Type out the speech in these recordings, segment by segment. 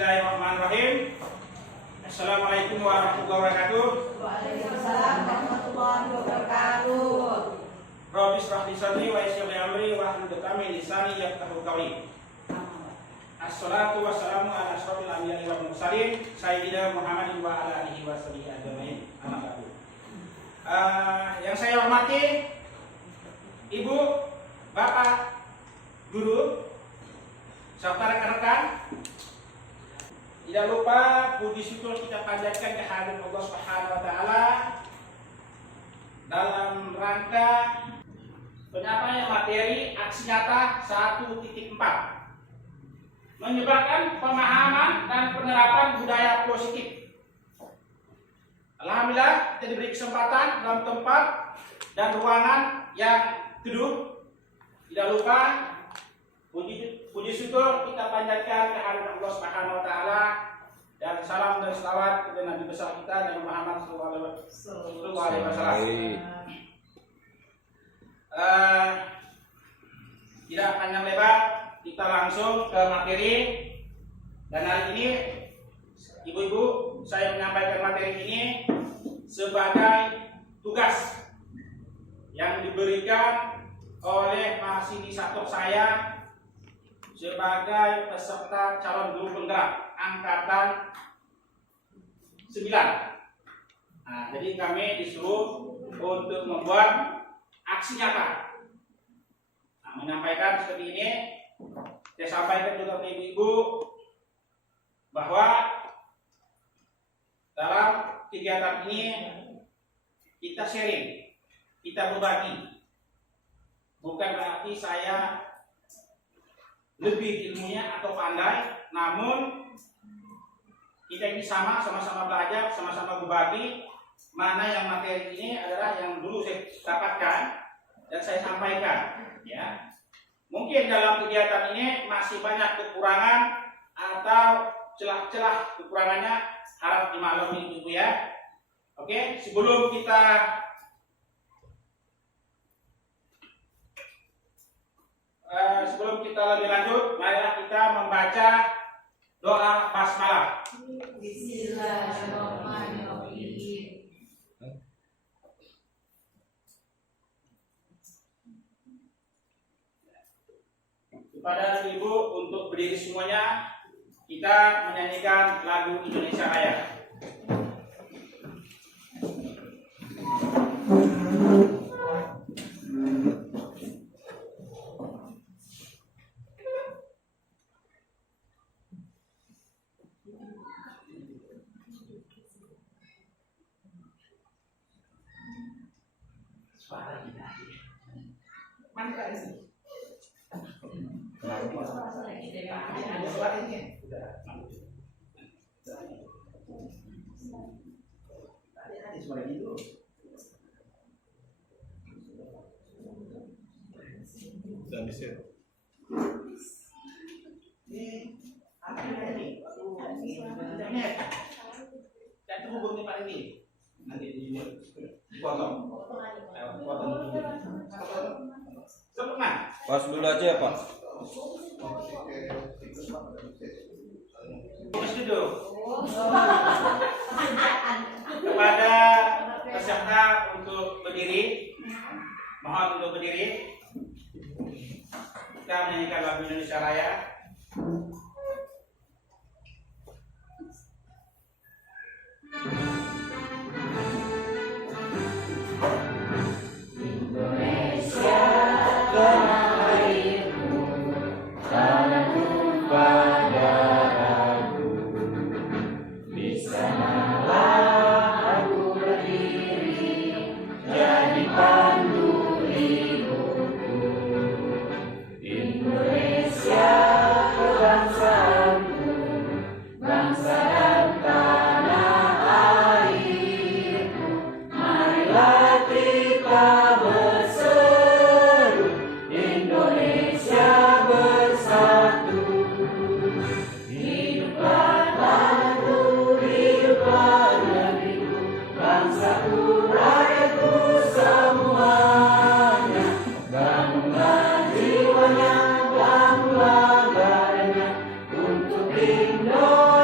Bismillahirrahmanirrahim. Assalamualaikum warahmatullahi wabarakatuh. Waalaikumsalam warahmatullahi wabarakatuh. Rabbi shrah li sadri wa yassir li amri wahlul 'uqdatam min lisani yafqahu qawli. Assalatu wassalamu ala asyrofil anbiya'i wal mursalin sayyidina Muhammadin wa ala alihi wa sahbihi ajmain. Amma ba'du. Yang saya hormati Ibu, Bapak, Guru, serta rekan-rekan, tidak lupa puji syukur kita panjatkan kehadirat Allah Subhanahu wa taala dalam rangka penyampaian materi aksi nyata 1.4 menyebarkan pemahaman dan penerapan budaya positif. Alhamdulillah kita diberi kesempatan dalam tempat dan ruangan yang teduh. Tidak lupa puji syukur kita panjatkan kehadirat Allah Subhanahu wa taala dan salam dan selawat kepada Nabi besar kita Nabi Muhammad sallallahu alaihi wasallam. Tidak panjang lebar, kita langsung ke materi. Dan hari ini ibu-ibu, saya menyampaikan materi ini sebagai tugas yang diberikan oleh mahasiswa saya sebagai peserta calon guru penggerak angkatan 9. Nah, jadi kami disuruh untuk membuat aksi nyata. Nah, menyampaikan seperti ini, saya sampaikan juga ke ibu-ibu bahwa dalam kegiatan ini kita sharing, kita berbagi. Bukan berarti saya lebih ilmunya atau pandai, namun kita ini sama-sama belajar, sama-sama berbagi. Mana yang materi ini adalah yang dulu saya dapatkan dan saya sampaikan. Ya, mungkin dalam kegiatan ini masih banyak kekurangan atau celah-celah kekurangannya, harap dimaklumi ibu ya. Oke, sebelum kita lebih lanjut, marilah kita membaca doa basmalah. Bismillahirrahmanirrahim. Kepada ibu untuk berdiri semuanya, kita menyanyikan lagu Indonesia Raya. Suara kita. Mana sih? Ada suaranya. Ada suara gitu. Sudah bisa. Ini apa ini? Internet. Dan terhubung di paling ini. Nanti dipotong. Potong. Sempurna. Pas dulu aja ya Pak. Setuju. Kepada peserta untuk berdiri, mohon untuk berdiri. Kita menyanyikan lagu Indonesia Raya. Jiwanya, bangunlah badannya untuk Indonesia.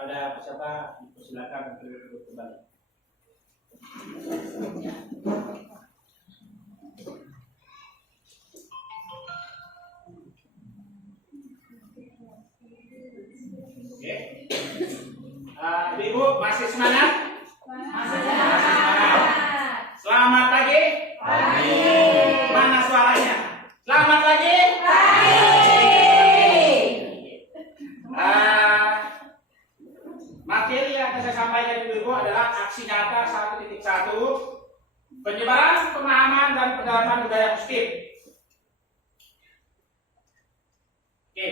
Kepada peserta dipersilakan untuk duduk kembali. Oke. Ibu masih semangat? Masih semangat. Selamat pagi. Pagi. Mana suaranya? Selamat pagi. Materi yang akan saya sampaikan Ibu adalah aksi nyata 1.1 penyebaran pemahaman dan pendalaman budaya positif. Oke,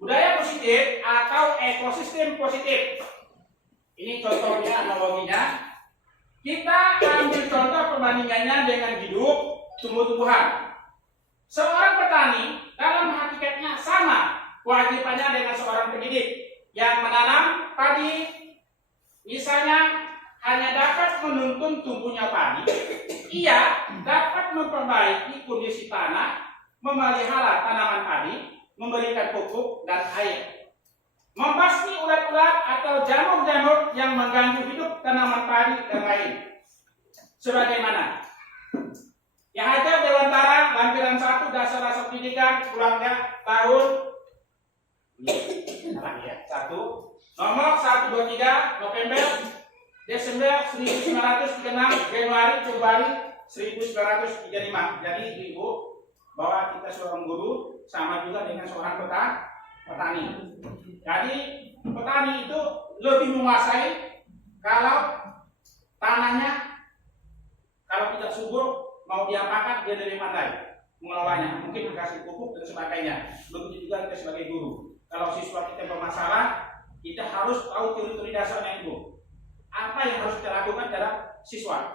budaya positif atau ekosistem positif. Ini contohnya, analoginya. Kita ambil contoh perbandingannya dengan hidup tumbuh-tumbuhan. Seorang petani dalam hakikatnya sama kewajibannya dengan seorang pendidik yang menanam padi, misalnya hanya dapat menuntun tumbuhnya padi. Ia dapat memperbaiki kondisi tanah, memelihara tanaman padi, memberikan pupuk dan air, membasmi ulat-ulat atau jamur-jamur yang mengganggu hidup tanaman padi dan lain. Sebagaimana yang hadir Dewantara lampiran 1 dasar pendidikan Pulangga tahun 1 nomor 123 November Desember 1936 Januari Februari 1935. Jadi Ibu bahwa kita seorang guru sama juga dengan seorang petani. Jadi petani itu lebih menguasai kalau tanahnya kalau tidak subur mau diapakan dia lebih pandai mengelolanya, mungkin dikasih pupuk dan sebagainya. Begitu juga kita sebagai guru. Kalau siswa kita bermasalah, kita harus tahu teori-teori dasarnya Ibu. Apa yang harus kita lakukan terhadap siswa?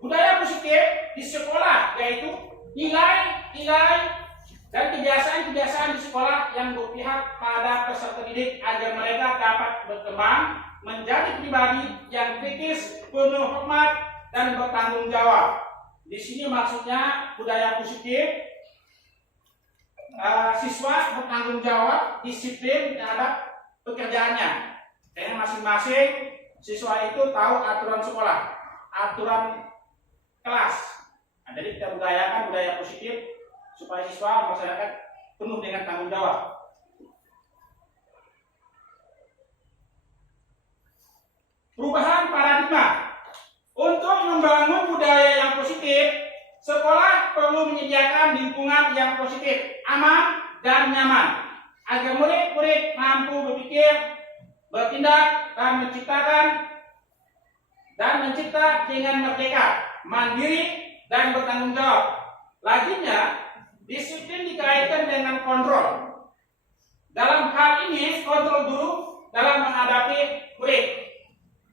Budaya positif di sekolah yaitu nilai-nilai dan kebiasaan-kebiasaan di sekolah yang berpihak pada peserta didik agar mereka dapat berkembang menjadi pribadi yang kritis, penuh hormat dan bertanggung jawab. Di sini maksudnya budaya positif. Siswa bertanggung jawab, disiplin terhadap pekerjaannya. Dan masing-masing siswa itu tahu aturan sekolah, aturan kelas. Nah, jadi kita budayakan budaya positif supaya siswa masyarakat penuh dengan tanggung jawab. Perubahan paradigma. Untuk membangun budaya yang positif, sekolah perlu menyediakan lingkungan yang positif, aman, dan nyaman agar murid-murid mampu berpikir, bertindak, dan mencipta dengan merdeka, mandiri, dan bertanggung jawab. Laginya, disiplin dikaitkan dengan kontrol. Dalam hal ini, kontrol guru dalam menghadapi murid.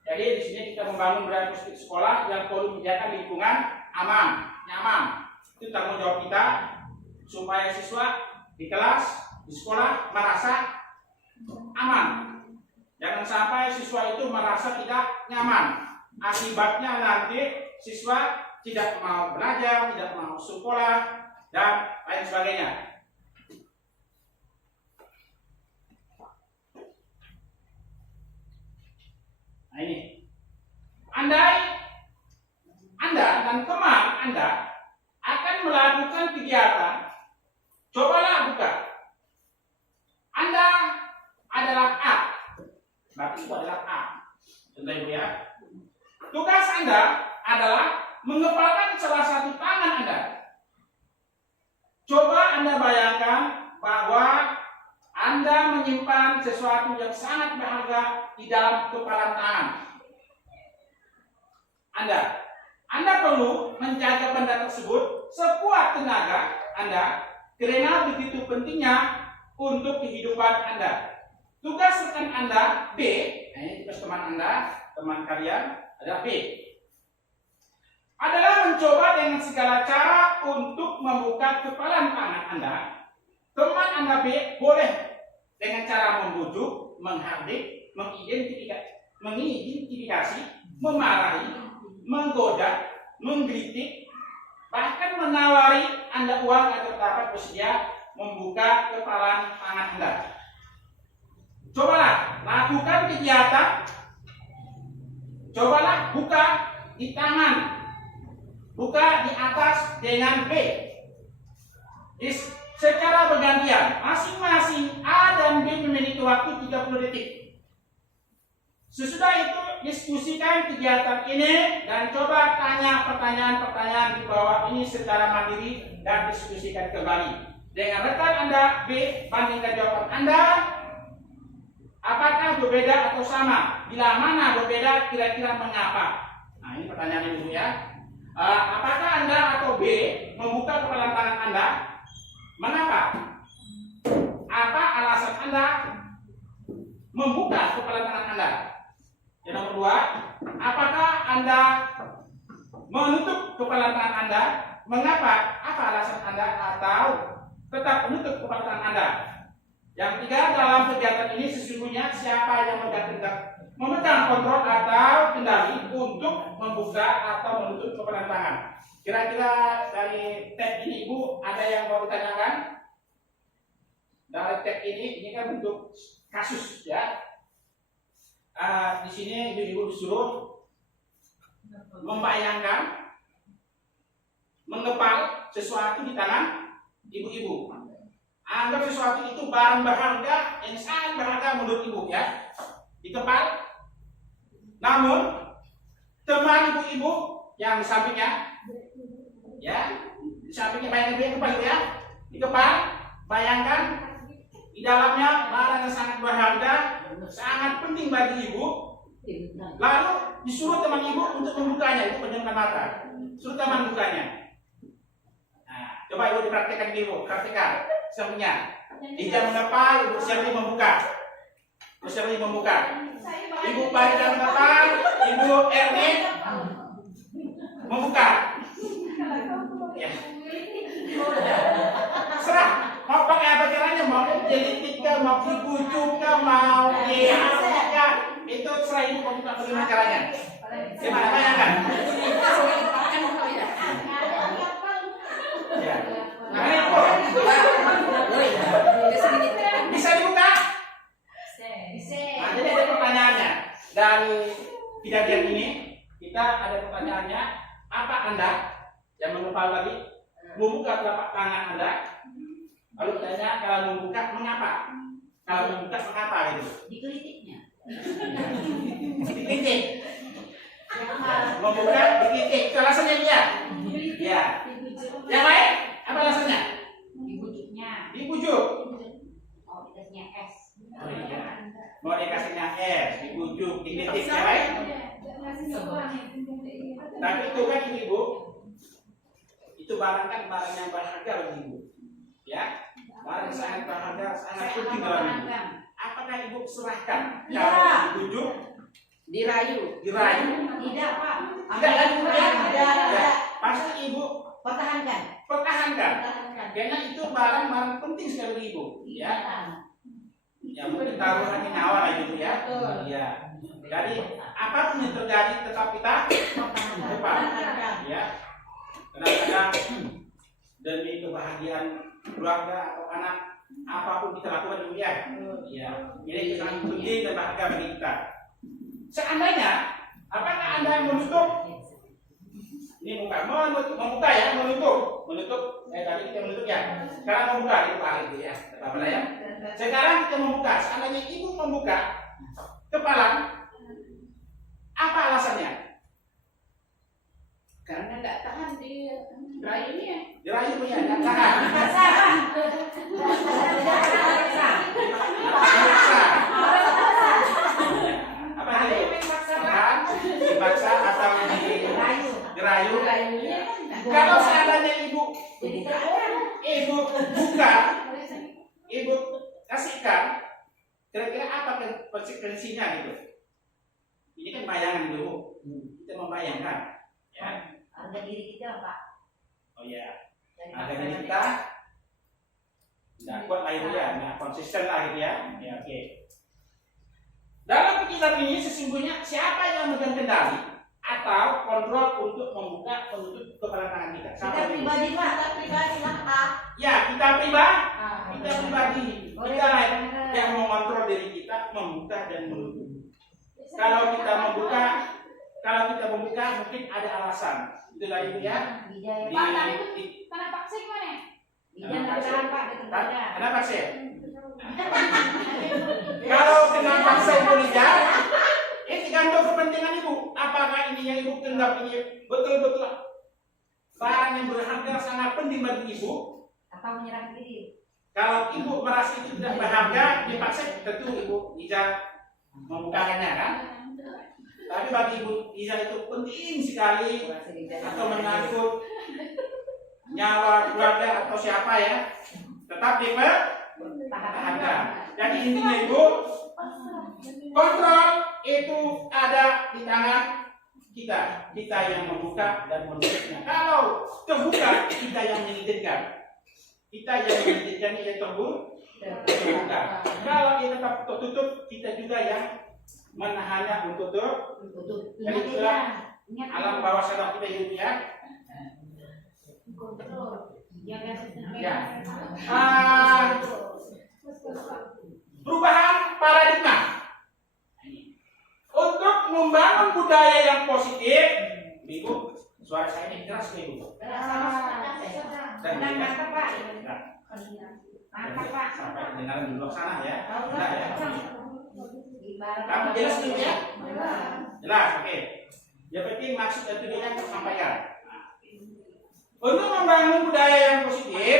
Jadi di sini kita membangun budaya positif sekolah yang perlu menyediakan lingkungan aman, nyaman. Itu tanggung jawab kita supaya siswa di kelas, di sekolah merasa aman. Jangan sampai siswa itu merasa tidak nyaman. Akibatnya nanti siswa tidak mau belajar, tidak mau sekolah, dan lain sebagainya. Nah ini, andai Anda dan teman Anda akan melakukan kegiatan, cobalah buka. Anda adalah A, berarti itu adalah A. Contoh Ibu ya. Tugas Anda adalah mengepalkan salah satu tangan Anda. Coba Anda bayangkan bahwa Anda menyimpan sesuatu yang sangat berharga di dalam kepalan tangan Anda perlu menjaga benda tersebut sekuat tenaga Anda karena begitu pentingnya untuk kehidupan Anda. Tugas rekan Anda B, ini tugas teman Anda, teman kalian adalah B, adalah mencoba dengan segala cara untuk membuka kepalan tangan Anda. Teman Anda B boleh dengan cara membujuk, menghardik, mengidentifikasi, memarahi, menggoda, menggelitik, bahkan menawari Anda uang agar dapat bersedia membuka kepalan tangan Anda. lakukan kegiatan, cobalah buka di tangan, buka di atas dengan B. Secara bergantian, masing-masing A dan B memiliki waktu 30 detik. Sesudah itu diskusikan kegiatan ini dan coba tanya pertanyaan-pertanyaan di bawah ini secara mandiri dan diskusikan kembali. Dengan rekan Anda B, bandingkan jawaban Anda. Apakah berbeda atau sama? Bila mana berbeda, kira-kira mengapa? Nah, ini pertanyaan dulu ya. Apakah Anda atau B membuka kepalan tangan Anda? Mengapa? Apa alasan Anda membuka kepalan tangan Anda? Yang nomor 2, apakah Anda menutup kepalan tangan Anda? Mengapa? Apa alasan Anda atau tetap menutup kepalan tangan Anda? Yang 3, dalam kegiatan ini sesungguhnya siapa yang memegang kontrol atau kendali untuk membuka atau menutup kepalan tangan? Kira-kira dari tab ini Ibu ada yang mau ditanyakan? Dari tab ini kan bentuk kasus ya. Di sini Ibu disuruh membayangkan, mengepal sesuatu di tangan ibu-ibu. Anggap sesuatu itu barang berharga yang sangat berharga menurut Ibu ya. Dikepal. Namun teman ibu-ibu yang di sampingnya, ya, di sampingnya bayangkan dia kepal ya, dikepal. Bayangkan di dalamnya barang yang sangat berharga, sangat penting bagi ibu. Lalu disuruh teman ibu untuk membukanya, itu pejamkan mata. Suruh teman bukanya. Nah, coba ibu dipraktekkan ibu, praktekkan semuanya. Ija mengepal, ibu siap membuka. Ibu siap membuka. Ibu Farida mengepal, ibu Erni membuka. Ya. Serah. Mau pakai apa caranya? Mau jadi tiga, mau dibujuk, mau diangkat, itu serah ibu mau buka bagaimana caranya. Gimana bayangkan? Ya. Nah, ini kok bisa dibuka? Nah, jadi ada pertanyaannya dari kejadian ini. Kita ada pertanyaannya, apa Anda yang mengepal tadi membuka telapak tangan Anda? Lalu tanya kalau membuka mengapa? Kalau membuka mengapa gitu? Dikritiknya. Dikritik. Membuka dikritik. Itu alasannya dia. Ya. Yang lain apa alasannya? Dibujuknya. Dibujuk. Oh, dikasihnya S. Oh iya. Mau dikasihnya S, dibujuk, dikritik. Yang lain? Tapi itu kan ibu, itu barang kan barang yang berharga bagi ibu. Ya, barang sangat berharga, sangat penting dalam ibu. Apakah ibu serahkan? Ya. Kalau dibujuk, Dirayu. dirayu, Tidak, Pak. tidak lagi Tidak. ya. Pasti ibu Pertahankan. pertahankan. Pertahankan. Karena itu barang-barang penting sekali bagi ibu. Ya, ya mungkin taruhannya nyawa lah ibu ya. Ya. Jadi apapun yang terjadi tetap kita pertahankan. Ya. Kadang-kadang demi kebahagiaan keluarga atau anak, apapun kita lakukan dulu ya. Ya, ini sangat penting dan berharga bagi kita. Seandainya, apakah Anda menutup? Ini membuka ya, menutup. Tadi kita menutup ya. Sekarang membuka, itu balik gitu ya. Apa ya? Sekarang kita membuka. Seandainya ibu membuka kepala, apa alasannya? Karena nggak tahan di rayunya. Dirayu punya, nggak tahan. Apa itu? Tahan, dipaksa atau dirayu? Kalau seandainya ibu buka, ibu kasihkan, kira-kira apa konsekuensinya gitu? Ini kan bayangan dulu, kita membayangkan, ya. Harga diri kita, Pak. Oh ya, harga diri kita nggak kuat lah itu ya, nggak konsisten lah gitu ya. Ya oke. Dalam kitab ini sesungguhnya siapa yang memegang kendali atau kontrol untuk membuka penutup kepala tangan kita? Kita pribadi, Pak. Kita pribadi lah, Pak. Ya, kita pribadi. Kita pribadi. Kita yang mengontrol diri kita membuka membuka dan menutup. Kalau kita membuka mungkin ada alasan. Itu tadi Bu ya. Bija ya Di, Pak. Tapi di, kena vaksin mana? Bija nggak tahan Pak. kenapa sih? Kalau kena paksa Indonesia, ini tergantung kepentingan ibu. Apakah ini yang ibu kenal ini betul-betul barang yang berharga sangat penting bagi ibu? Atau menyerah diri? Kalau ibu merasa itu tidak berharga, dipaksa tentu ibu Iza membukakannya kan? Tapi bagi ibu Iza itu penting sekali atau menyangkut nyawa keluarga atau siapa ya, tetap dipertahankan. Jadi intinya ibu, kontrol itu ada di tangan kita yang membuka dan menutupnya. Kalau terbuka, kita yang mengizinkan. Kita yang mengizinkan dia terbuka. Kalau dia tetap tertutup, kita juga yang menahannya untuk tutup. Jadi itulah alam bawah sadar kita itu ya. Ya. Perubahan paradigma untuk membangun budaya yang positif. Ibu, suara saya ini keras nih ibu. Mantap Pak. Mantap Pak. Sampai dengar di luar sana ya. Nah, ya. Ibarat Kamu jelas dulu ya? Jelas, oke. Yang penting maksud dan tujuannya tersampaikan. Untuk membangun budaya yang positif,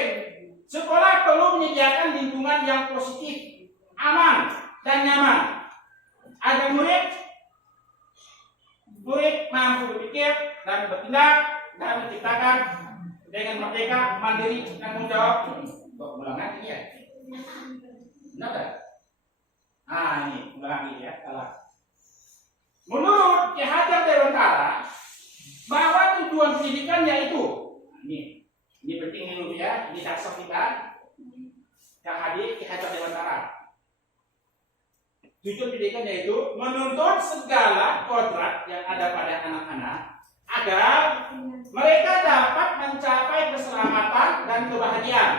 sekolah perlu menyediakan lingkungan yang positif, aman, dan nyaman agar murid mampu berpikir dan bertindak dan menciptakan dengan merdeka, mandiri, tanggung jawab. Ulangan ini ya. Benar tak? Ini ulangi ya. Salah. Menurut Ki Hajar Dewantara, bahwa tujuan pendidikan yaitu ini penting dulu ya, ini dasar kita. Ki Hajar Dewantara. Tujuan pendidikan yaitu menuntut segala kodrat yang ada pada anak-anak agar mereka dapat mencapai keselamatan dan kebahagiaan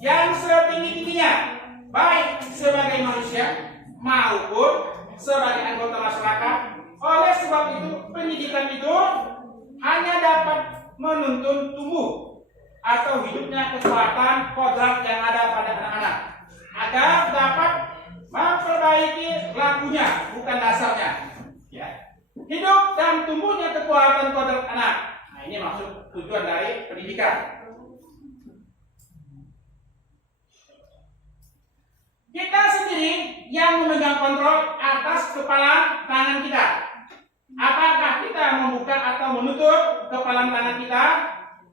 yang setinggi-tingginya, baik sebagai manusia maupun sebagai anggota masyarakat. Oleh sebab itu, pendidikan itu hanya dapat menuntun tumbuh atau hidupnya kekuatan kodrat yang ada pada anak-anak agar dapat memperbaiki lakunya, bukan dasarnya. Ya. Hidup dan tumbuhnya kekuatan kodrat anak. Nah, ini maksud tujuan dari pendidikan. Kita sendiri yang memegang kontrol atas kepala tangan kita. Apakah kita membuka atau menutup kepala tangan kita,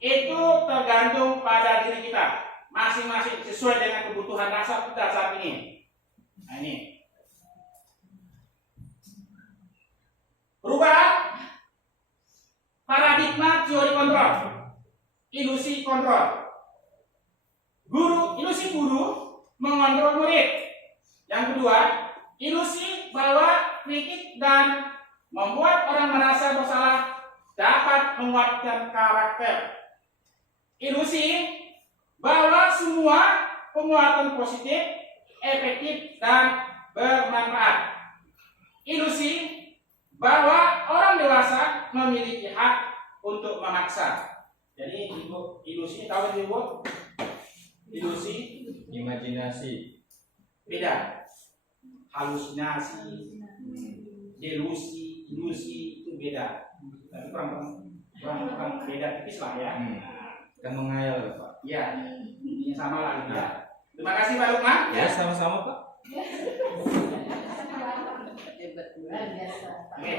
itu tergantung pada diri kita masing-masing sesuai dengan kebutuhan dasar kita saat ini. Nah, ini perubahan paradigma teori kontrol, ilusi kontrol. Ilusi guru mengontrol murid. Yang kedua, ilusi bahwa kritik dan membuat orang merasa bersalah dapat menguatkan karakter. Ilusi bahwa semua penguatan positif, efektif, dan bermanfaat. Ilusi bahwa orang dewasa memiliki hak untuk memaksa. Jadi ilusi tahu ibu? Ilusi, Imajinasi. beda. Halusinasi, delusi, ilusi itu beda. Tapi kurang beda tipis lah ya. Kan menghayal Pak. Ya, ini sama lah gitu ya. Terima kasih Pak Lukman. Ya sama-sama Pak. Oke.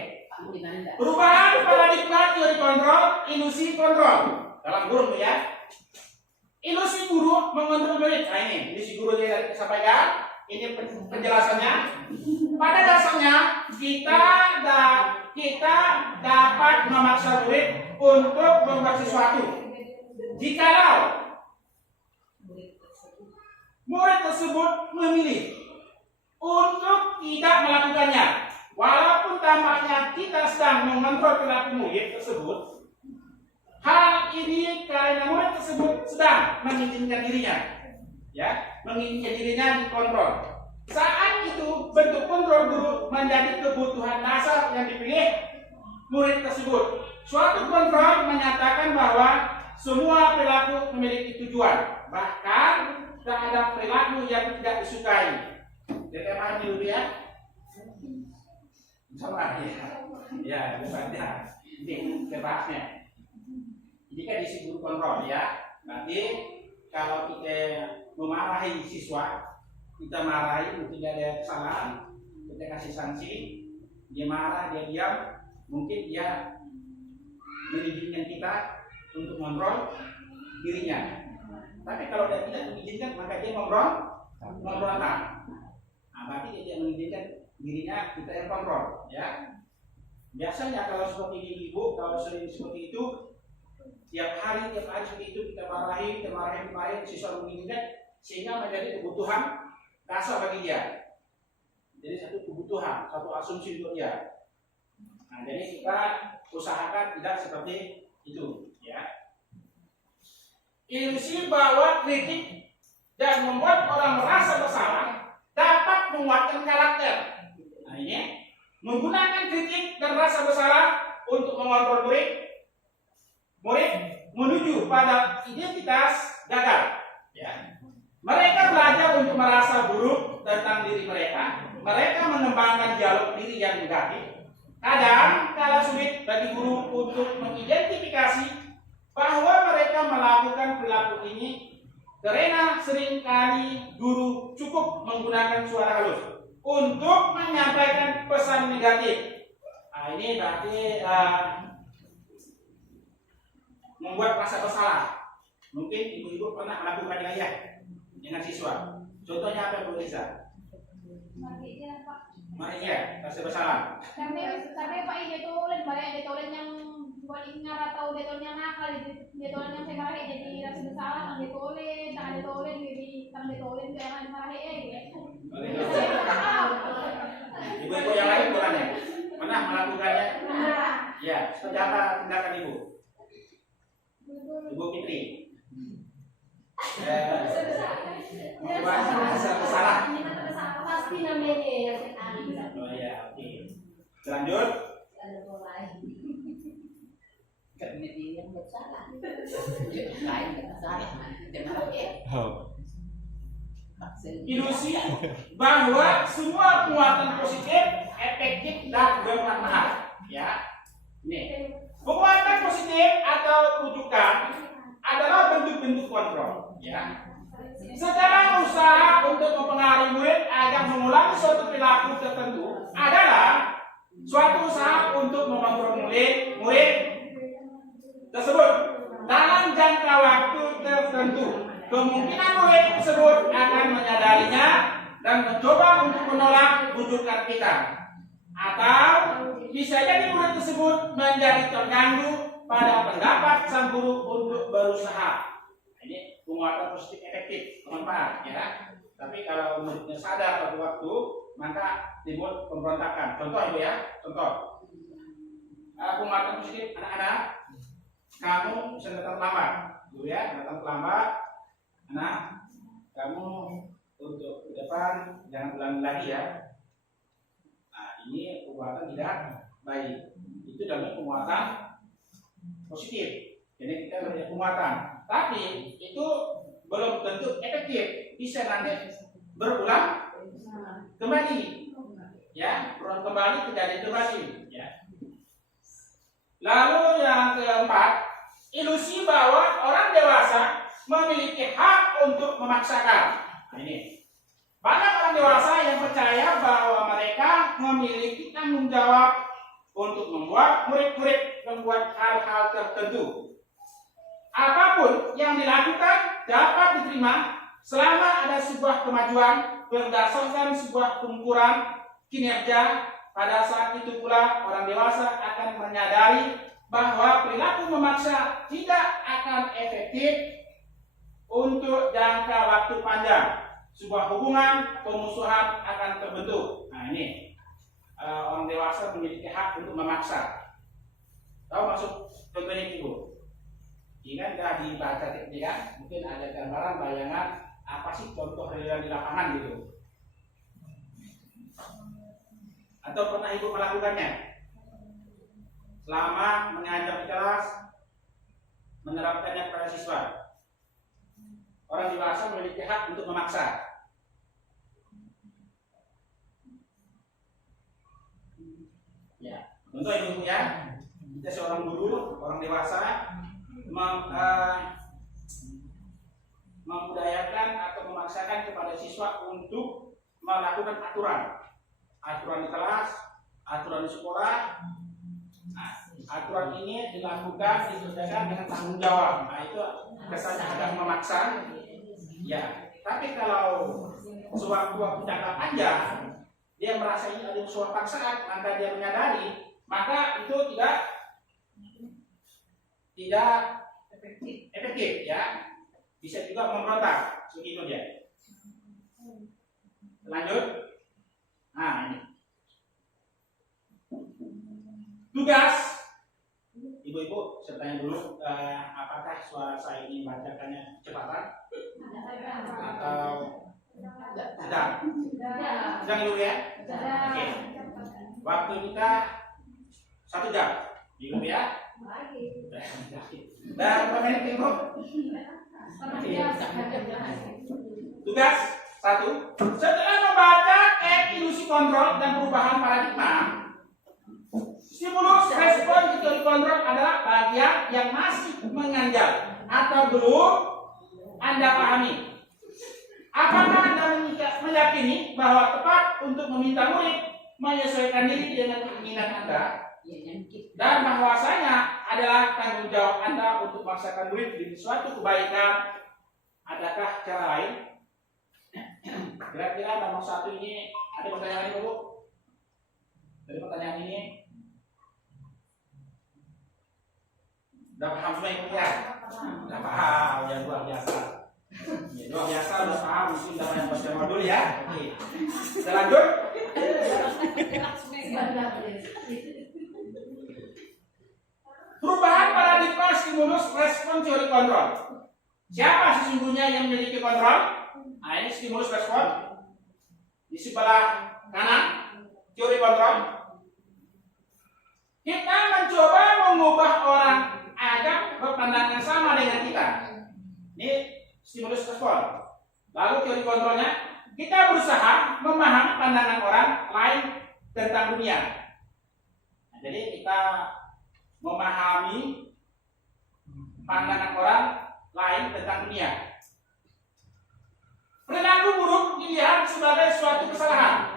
Perubahan paradigma teori kontrol, ilusi kontrol. Dalam kurung ya. Ilusi guru mengontrol murid. Nah ini, ilusi guru yang disampaikan. Ini penjelasannya. Pada dasarnya kita dapat memaksa murid untuk membuat sesuatu. Jikalau murid tersebut memilih untuk tidak melakukannya, walaupun tampaknya kita sedang mengontrol perilaku murid tersebut, hal ini karena murid tersebut sedang mengizinkan dirinya, ya, mengizinkan dirinya dikontrol. Saat itu bentuk kontrol guru menjadi kebutuhan dasar yang dipilih murid tersebut. Suatu kontrol menyatakan bahwa semua perilaku memiliki tujuan, bahkan terhadap perilaku yang tidak disukai. Jadi paham dulu ya? Sama ya, bukannya. Ini kita bahasnya. Ini kan isi guru kontrol ya. Nanti kalau kita memarahi siswa, kita marahi mungkin ada kesalahan, kita kasih sanksi, dia marah, dia diam, mungkin dia mengizinkan kita untuk mengontrol dirinya. Tapi kalau dia tidak mengizinkan, maka dia memberontak. Nah, berarti dia tidak mengizinkan dirinya, kita yang kontrol, ya. Biasanya kalau seperti ini ibu, kalau sering seperti itu, tiap hari seperti itu kita marahi, siswa menginginkan, sehingga menjadi kebutuhan dasar bagi dia. Jadi satu kebutuhan, satu asumsi untuk dia. Nah, jadi kita usahakan tidak seperti itu, ya. Ilusi bahwa kritik dan membuat orang merasa bersalah dapat menguatkan karakter. Nah, ini menggunakan kritik dan rasa bersalah untuk mengontrol murid menuju pada identitas gagal. Ya. Mereka belajar untuk merasa buruk tentang diri mereka. Mereka mengembangkan dialog diri yang negatif. Kadang kala sulit bagi guru untuk mengidentifikasi bahwa mereka melakukan perilaku ini karena seringkali guru cukup menggunakan suara halus untuk menyampaikan pesan negatif. Nah, ini berarti membuat rasa bersalah. Mungkin ibu-ibu pernah melakukannya ya dengan siswa. Contohnya apa Bu Risa? Marinya rasa bersalah. Tapi Pak ini tulen, banyak tulen yang paling ngarah tahu tulen yang nakal, tulen yang saya marahin jadi rasa bersalah, tang tulen, tang tulen, jadi tang tulen jangan marahin ya. Ibu-ibu yang lain bukan ya? Pernah melakukannya? Ya, seperti apa tindakan ibu? Ibu Fitri. Membuat rasa bersalah. Pasti namanya. Oh ya, oke. Lanjut. Ilusi bahwa semua penguatan positif efektif dan bermanfaat. Ya, ini penguatan positif atau rujukan adalah bentuk-bentuk kontrol. Ya, segala usaha untuk mempengaruhi murid agar mengulangi suatu perilaku tertentu adalah suatu usaha untuk mengontrol murid tersebut dalam jangka waktu tertentu. Kemungkinan murid tersebut akan menyadarinya dan mencoba untuk menolak rujukan kita, atau bisa jadi murid tersebut menjadi terganggu pada pendapat sang guru untuk berusaha. Ini penguatan positif efektif bermanfaat ya. Tapi kalau muridnya sadar pada waktu, maka timbul pemberontakan. Contoh ibu ya, contoh penguatan positif anak-anak, kamu bisa datang terlambat, dulu ya, datang terlambat, anak, kamu untuk ke depan jangan ulangi lagi ya. Nah, ini penguatan tidak baik. Itu namanya penguatan positif. Jadi kita beri penguatan. Tapi itu belum tentu efektif, bisa nanti berulang kembali, ya, berulang kembali kejadian kembali, ya. Lalu yang keempat, ilusi bahwa orang dewasa memiliki hak untuk memaksakan. Nah, ini banyak orang dewasa yang percaya bahwa mereka memiliki tanggung jawab untuk membuat murid-murid membuat hal-hal tertentu. Apapun yang dilakukan dapat diterima selama ada sebuah kemajuan berdasarkan sebuah pengukuran kinerja. Pada saat itu pula orang dewasa akan menyadari bahwa perilaku memaksa tidak akan efektif untuk jangka waktu panjang. Sebuah hubungan pemusuhan akan terbentuk. Nah ini orang dewasa memiliki hak untuk memaksa. Tahu maksud contohnya ibu? Ini kan sudah dibaca teknik kan, mungkin ada gambaran bayangan apa sih contoh real di lapangan gitu. Atau pernah ibu melakukannya? Selama mengajar di kelas, menerapkannya kepada siswa. Orang dewasa memiliki hak untuk memaksa. Ya, contoh ibu ya, kita seorang guru, orang dewasa membudayakan atau memaksakan kepada siswa untuk melakukan aturan di kelas, aturan di sekolah. Nah, aturan ini dilakukan diselesaikan dengan tanggung jawab. Nah, itu kesannya agak memaksa. Ya, tapi kalau sewaktu-waktu jangka panjang dia merasa ini ada suatu paksaan, maka dia menyadari, maka itu tidak efektif ya. Bisa juga memberontak, begitu dia. Lanjut. Nah, ini tugas. Ibu-ibu, saya tanya dulu, apakah suara saya ini bacakannya kecepatan atau sedang? Sedang dulu ya. Oke. Waktu kita 1 jam, ibu ya. Dan berapa menit ibu? Tugas 1. Setelah membaca ilusi kontrol dan perubahan paradigma, stimulus respon teori kontrol adalah bagian yang masih mengganjal atau belum Anda pahami. Apakah Anda meyakini bahwa tepat untuk meminta murid menyesuaikan diri dengan keinginan Anda, dan bahwasanya adalah tanggung jawab Anda untuk memaksakan murid di suatu kebaikan? Adakah cara lain? Kira-kira nomor 1 ini ada pertanyaan ini, Bu? Dari pertanyaan ini udah paham semua ibu ya? Udah paham, ya luar biasa. Ya, luar biasa, udah paham, mungkin udah banyak baca modul ya. Oke. Kita lanjut. Perubahan paradigma stimulus respon teori kontrol. Siapa sesungguhnya yang memiliki kontrol? Nah, ini stimulus respon. Di sebelah kanan teori kontrol. Kita mencoba mengubah orang agar berpandangan sama dengan kita. Ini stimulus respon. Lalu teori kontrolnya, kita berusaha memahami pandangan orang lain tentang dunia. Nah, jadi kita memahami pandangan orang lain tentang dunia. Perilaku buruk dilihat sebagai suatu kesalahan.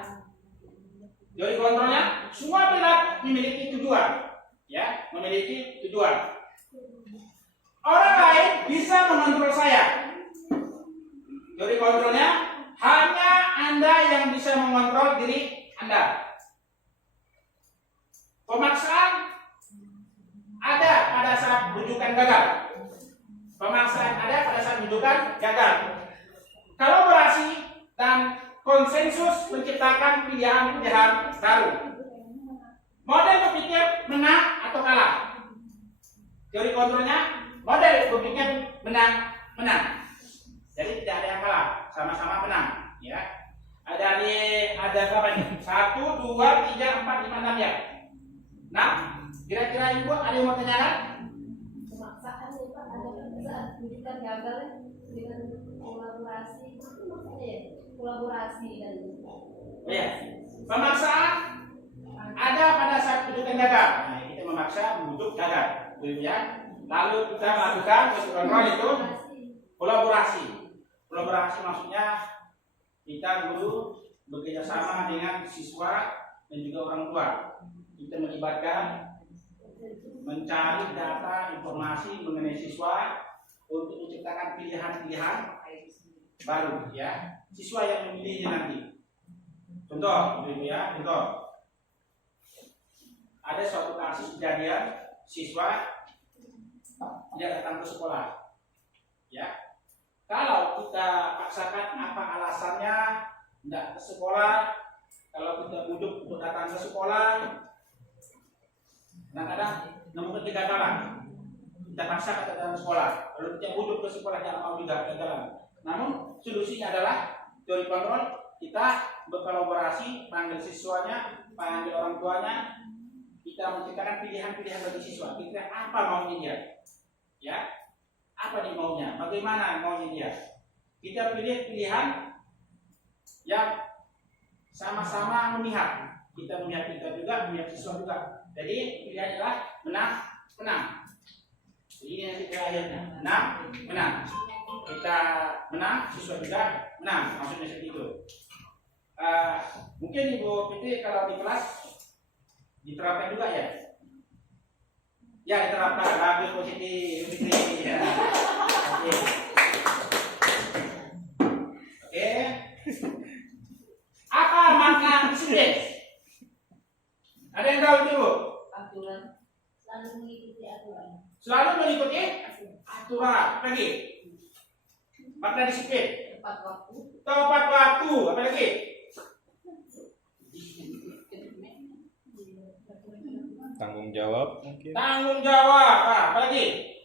Teori kontrolnya, semua perilaku memiliki tujuan, ya, memiliki tujuan. Orang lain bisa mengontrol saya. Teori kontrolnya, hanya Anda yang bisa mengontrol diri Anda. Pemaksaan ada pada saat rujukan gagal. Pemaksaan ada pada saat rujukan gagal. Kolaborasi dan konsensus menciptakan pilihan-pilihan baru. Model berpikir menang atau kalah. Teori kontrolnya, model berpikir menang. Jadi tidak ada yang kalah, sama-sama menang. Ya. Ada berapa nih? 1, 2, 3, 4, 5, 6 ya. Nah, kira-kira ibu ada yang mau tanyakan? Pemaksaan itu ada saat rujukan gagal dengan kolaborasi dan ya. Pemaksaan ada pada saat rujukan gagal. Nah, kita memaksa membujuk gagal, ya. Lalu kita melakukan kontrol itu kolaborasi. Kolaborasi maksudnya kita guru bekerja sama dengan siswa dan juga orang tua. Kita melibatkan mencari data informasi mengenai siswa untuk menciptakan pilihan-pilihan baru, ya. Siswa yang memilihnya nanti. Contoh, ibu ya, contoh. Ada suatu kasus kejadian siswa tidak datang ke sekolah, ya. Kalau kita paksakan apa alasannya tidak ke sekolah, kalau kita bujuk untuk datang ke sekolah, kadang-kadang menemukan kegagalan. Kita paksa ke dalam sekolah, lalu kita bujuk ke sekolah, tidak mau juga kegagalan. Namun solusinya adalah teori kontrol, kita berkolaborasi, panggil siswanya, panggil orang tuanya, kita menciptakan pilihan-pilihan bagi siswa. Kira apa maunya dia, ya? Apa nih maunya? Bagaimana maunya dia? Kita pilih pilihan yang sama-sama memihak. Kita memihak kita juga, memihak siswa juga. Jadi pilihan adalah menang. Jadi ini nanti akhirnya menang. Kita menang, siswa juga menang. Maksudnya seperti itu. Mungkin Ibu Fitri kalau di kelas diterapkan juga ya? Ya diterapkan. Bagus positif Fitri. Ya. Oke. Apa makna disiplin? Ada yang tahu itu? Aturan. Selalu mengikuti aturan. Selalu mengikuti aturan. Lagi. Makna disiplin. Tepat waktu. Tepat waktu. Apa lagi? Tanggung jawab mungkin. Tanggung jawab. Apa lagi?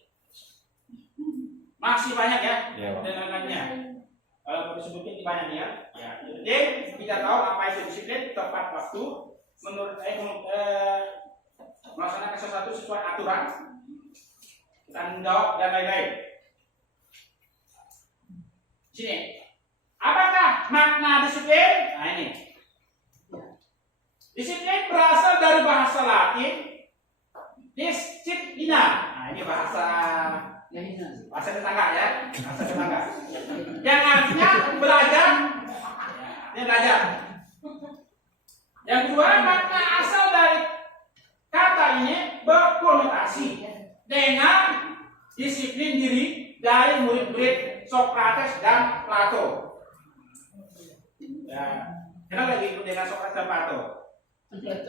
Masih banyak ya. Ya, Pak. Dan lain-lainnya. Kalau disebutkan banyak ya. Ya. Jadi kita tahu apa itu disiplin, tepat waktu, melaksanakan sesuatu sesuai aturan, tanggung jawab dan lain-lain. Sini. Apakah makna disiplin? Nah ini. Disiplin berasal dari bahasa Latin disciplina. Nah ini bahasa tetangga ya, bahasa tetangga. Yang artinya belajar, ini belajar. Yang kedua, makna asal dari kata ini berkonotasi dengan disiplin diri dari murid-murid Sokrates dan Plato. Ya, kenapa ikut dengan Sokrates dan Plato? Enggak,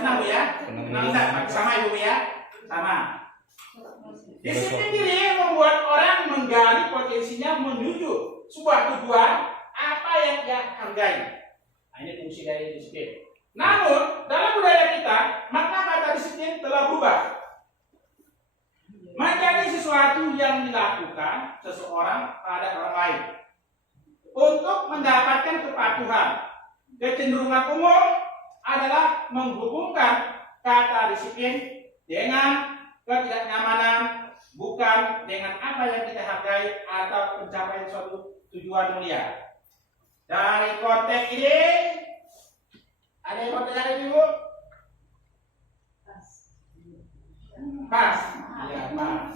tenang Bu ya. Tenang, sama Ibu ya. Sama. Disiplin diri membuat orang menggali potensinya menuju sebuah tujuan apa yang dia hargai. Nah, ini fungsi dari disiplin. Namun, dalam budaya kita, makna kata disiplin telah berubah menjadi sesuatu yang dilakukan seseorang pada orang lain untuk mendapatkan kepatuhan. Kecenderungan umum adalah menghubungkan kata disiplin dengan ketidaknyamanan, bukan dengan apa yang kita hargai atau pencapaian suatu tujuan mulia. Dari konteks ini, ada yang mau bertanya Ibu? Pas. Ya, pas.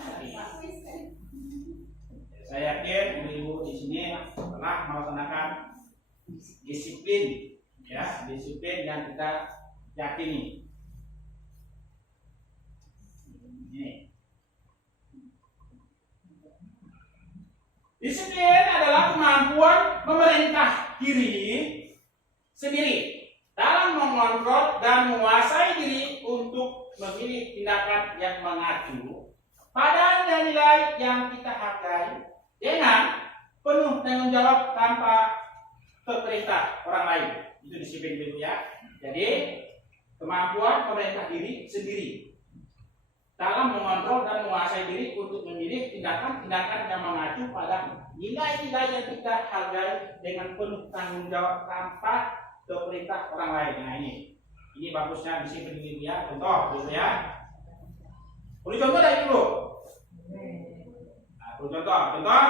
Saya yakin Ibu di sini telah melaksanakan disiplin, ya, disiplin yang kita yakini. Ini. Disiplin adalah kemampuan memerintah diri sendiri dalam mengontrol dan menguasai diri untuk memilih tindakan yang mengacu pada nilai yang kita hargai dengan penuh tanggung jawab tanpa perintah orang lain. Itu disiplin itu ya. Jadi kemampuan pemerintah diri sendiri dalam mengontrol dan menguasai diri untuk memilih tindakan-tindakan yang mengacu pada nilai-nilai yang kita hargai dengan penuh tanggung jawab tanpa perintah orang lain. Nah ini bagusnya disiplin itu ya. Contoh gitu ya. Boleh contoh dari dulu. Nah, contoh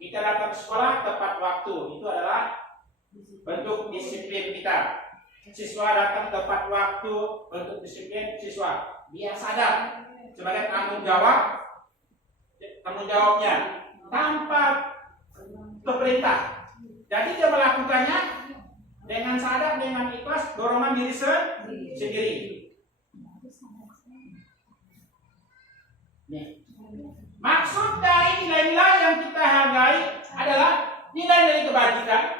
kita datang ke sekolah tepat waktu, itu adalah bentuk disiplin kita. Siswa datang tepat waktu, bentuk disiplin siswa. Dia sadar sebagai tanggung jawabnya tanpa perintah. Jadi dia melakukannya dengan sadar, dengan ikhlas, dorongan diri sendiri. Maksud dari nilai-nilai yang kita hargai adalah nilai-nilai kebajikan,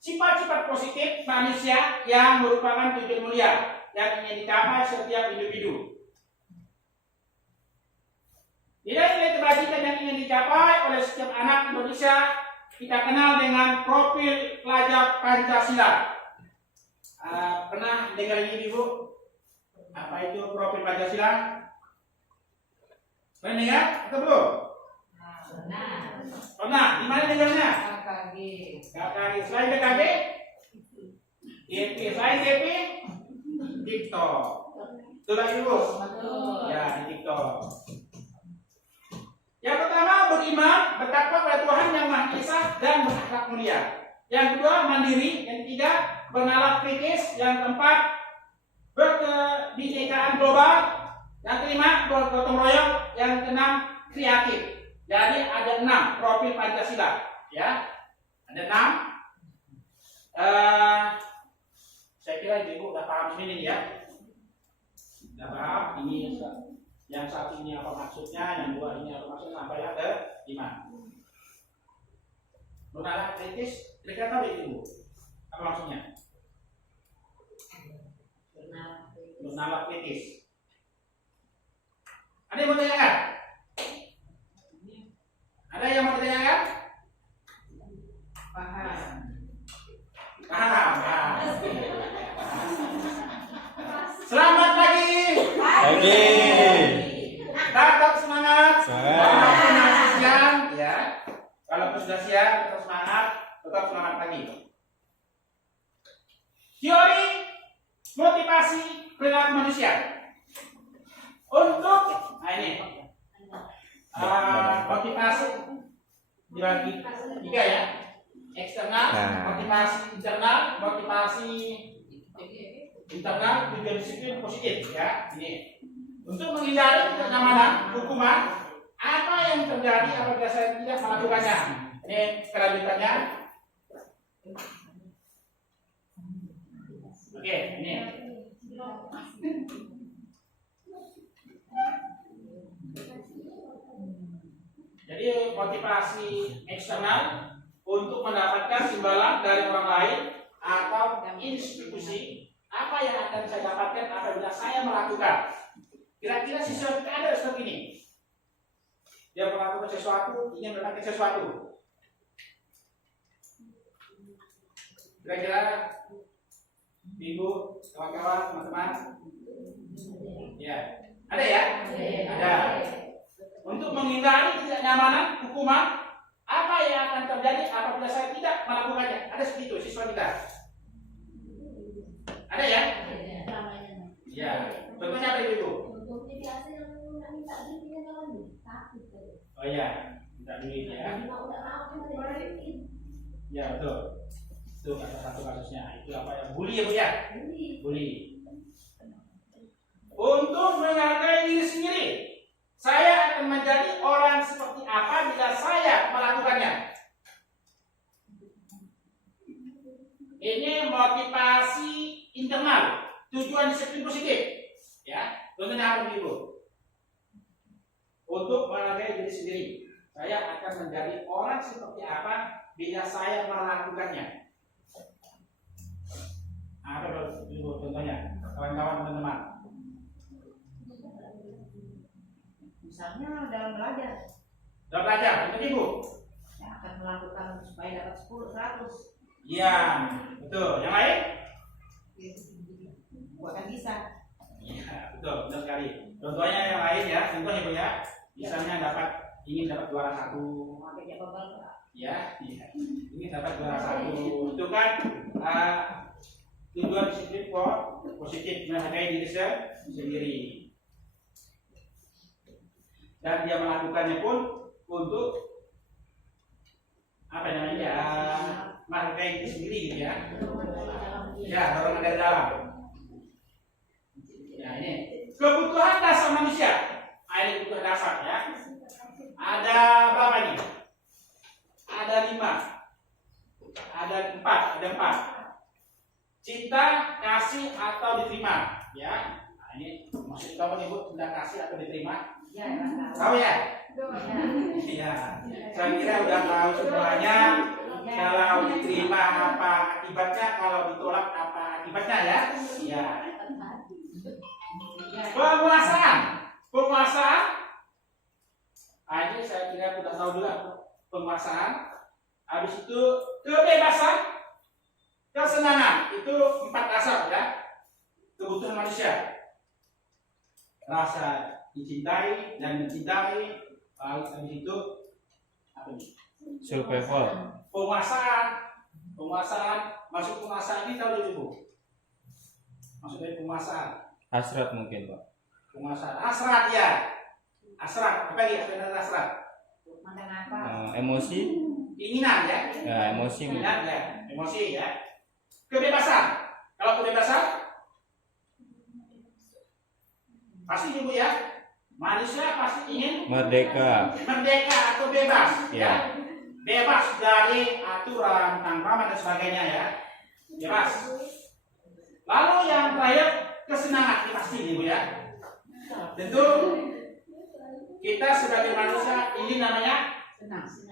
sifat-sifat positif manusia yang merupakan tujuan mulia yang ingin dicapai setiap individu. Nilai-nilai kebajikan yang ingin dicapai oleh setiap anak Indonesia kita kenal dengan profil pelajar Pancasila. Pernah dengar ini Ibu? Apa itu profil Pancasila? Pernah dengar atau belum? Pernah. Di mana negara? KKG. KKG. Selain KKG? GP. Selain GP? TikTok. Itu lagi Ibu? Ya, di TikTok. Yang pertama beriman, bertakwa pada Tuhan yang Maha Esa dan berakhlak mulia. Yang kedua mandiri. Yang ketiga bernalar kritis. Yang keempat berkebinekaan global. Yang kelima bergotong royong. Yang keenam kreatif. Jadi ada 6 profil Pancasila. Ya, ada 6. Saya kira ibu udah paham ini ya. Udah paham ini. Yang satu ini apa maksudnya, yang dua ini apa maksudnya, sampai yang ke-5. Bernalar kritis, kira-kira tahu ibu apa maksudnya? Bernalar kritis. Ada yang mau tanyakan? Ada yang mau ditanyakan? Paham. Paham. Selamat pagi. Pagi. Tetap semangat. Semangat. Walaupun masih siang, ya. Walaupun sudah siang, tetap semangat. Tetap semangat pagi. Teori motivasi perilaku manusia. Untuk, nah ini, motivasi dibagi 3 ya. Eksternal, motivasi internal, motivasi internal, tujuan disiplin positif ya. Ini untuk menghindari kenyamanan hukuman apa yang terjadi apabila saya tidak melakukannya. Ini kelanjutannya. Oke, ini. Jadi motivasi eksternal untuk mendapatkan imbalan dari orang lain atau institusi. Apa yang akan saya dapatkan apabila saya melakukan? Kira-kira siswa kita ada seperti ini. Dia melakukan sesuatu, ingin mendapatkan sesuatu. Kira-kira ibu, kawan-kawan, teman-teman. Ya, ada ya? Ada. Untuk menghindari ketidaknyamanan hukuman, apa yang akan terjadi apabila saya tidak melakukannya? Ada seperti itu siswa kita. Ada ya? Ya. Contohnya apa ibu? Oh iya, minta duit ya. Ya betul. Itu satu kasusnya. Itu apa yang bully ya bu ya? Bully. Untuk menghargai diri sendiri, saya akan menjadi orang seperti apa bila saya melakukannya. Ini motivasi internal, tujuan disiplin positif. Ya, contohnya apa ibu? Untuk menghargai diri sendiri, saya akan menjadi orang seperti apa bila saya melakukannya. Apa ibu contohnya, kawan-kawan teman-teman? Misalnya dalam belajar. Dalam belajar, betul ibu? Saya akan melakukan supaya dapat 10, 100. Iya, betul. Yang lain? Bukan bisa. Iya, betul, benar sekali. Contohnya yang lain ya, contohnya ibu ya. Misalnya ingin dapat juara 1. Ya, iya. Ingin dapat juara 1. Itu kan tujuan disiplin positif, menghargai diri sendiri. Dan dia melakukannya pun untuk apa namanya ya, menghargai diri sendiri gitu ya. Ya, dorongan dari dalam. Ya ini kebutuhan dasar manusia. Ini kebutuhan dasar ya. Ada berapa ini? Ada 5. Ada 4. Cinta, kasih atau diterima. Ya. Nah, ini maksud kamu nih bu, cinta kasih atau diterima? Ya, tahu ya? Iya. Saya kira udah tahu semuanya. Kalau diterima apa akibatnya, kalau ditolak apa akibatnya ya? Iya. Penguasaan. Ini saya kira sudah tahu juga penguasaan. Habis itu kebebasan, kesenangan. Itu 4 dasar ya. Kebutuhan manusia. Rasa dicintai dan mencintai. Habis itu Survival. Penguasaan, masuk penguasaan ini tahu dulu Bu. Maksudnya penguasaan. Hasrat mungkin Pak. Penguasaan. Hasrat ya. Hasrat. Apa lagi hasrat? Emosi. Keinginan ya. Ya, emosi. Keinginan ya. Emosi ya. Kebebasan. Kalau kebebasan pasti Ibu ya. Manusia pasti ingin Merdeka. atau bebas Ya. Bebas dari aturan, tanggapan dan sebagainya ya. Bebas. Lalu yang terakhir kesenangan, ini pasti Ibu ya. Tentu kita sebagai manusia ini namanya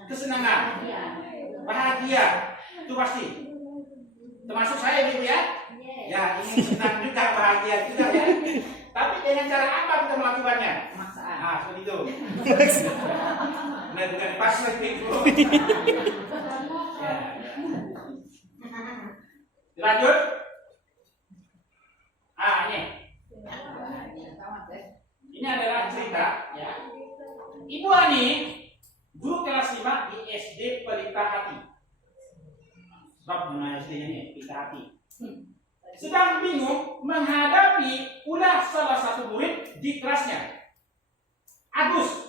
kesenangan, bahagia, itu pasti. Termasuk saya Ibu ya. Ya, ingin senang juga, bahagia juga ya. Tapi dengan cara apa kita melakukannya? Nah, seperti itu. Benar bukan pas lagi Bu. Ya. Lanjut. Ini adalah cerita ya. Ibu Ani guru kelas 5 di SD Pelita Hati. Sebab nama SD-nya ini Pelita Hati. Sedang bingung menghadapi ulah salah satu murid di kelasnya. Agus.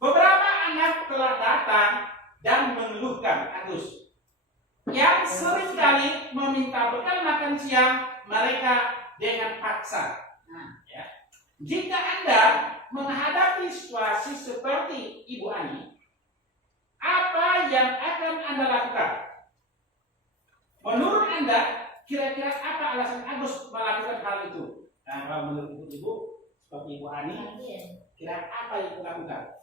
Beberapa anak telah datang dan mengeluhkan Agus yang seringkali meminta bekal makan siang mereka dengan paksa. Ya. Jika Anda menghadapi situasi seperti Ibu Ani, apa yang akan Anda lakukan? Menurut Anda, kira-kira apa alasan Agus melakukan hal itu? Nah, kalau menurut Ibu, seperti Ibu Ani, kira apa yang dilakukan?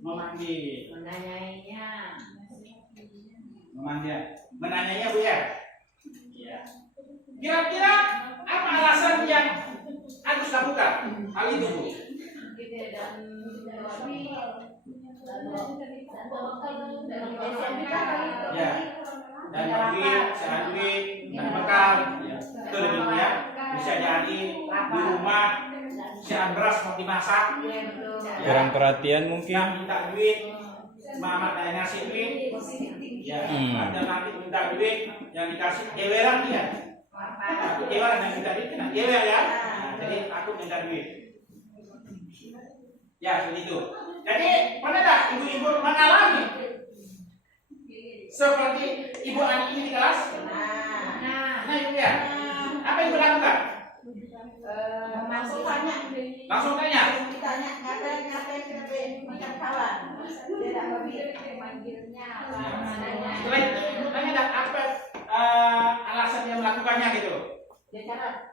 Memanggil. Menanyainya Bu ya. Ya. Kira-kira apa alasan yang Agus lakukan hal itu Bu? Ya. Dan duit, sehat duit, dan bekal. Ya. Itu lebih ya. Bisa jadi di rumah siang beras mau dimasak. Kurang perhatian mungkin. Yang minta duit, mama tanya ngasih duit. Ya, ada nanti minta duit yang dikasih keweran dia. Keweran yang minta duit kena kewer ya. Nah, jadi aku minta duit. Ya, seperti itu. Jadi pernah tak ibu-ibu mengalami seperti Ibu Ani ini di kelas? Nah Ibu ya. Apa yang dilakukan? Langsung tanya. Langsung tanya. Setelah itu Ibu tanya tak apa alasan dia melakukannya gitu? Ya cara.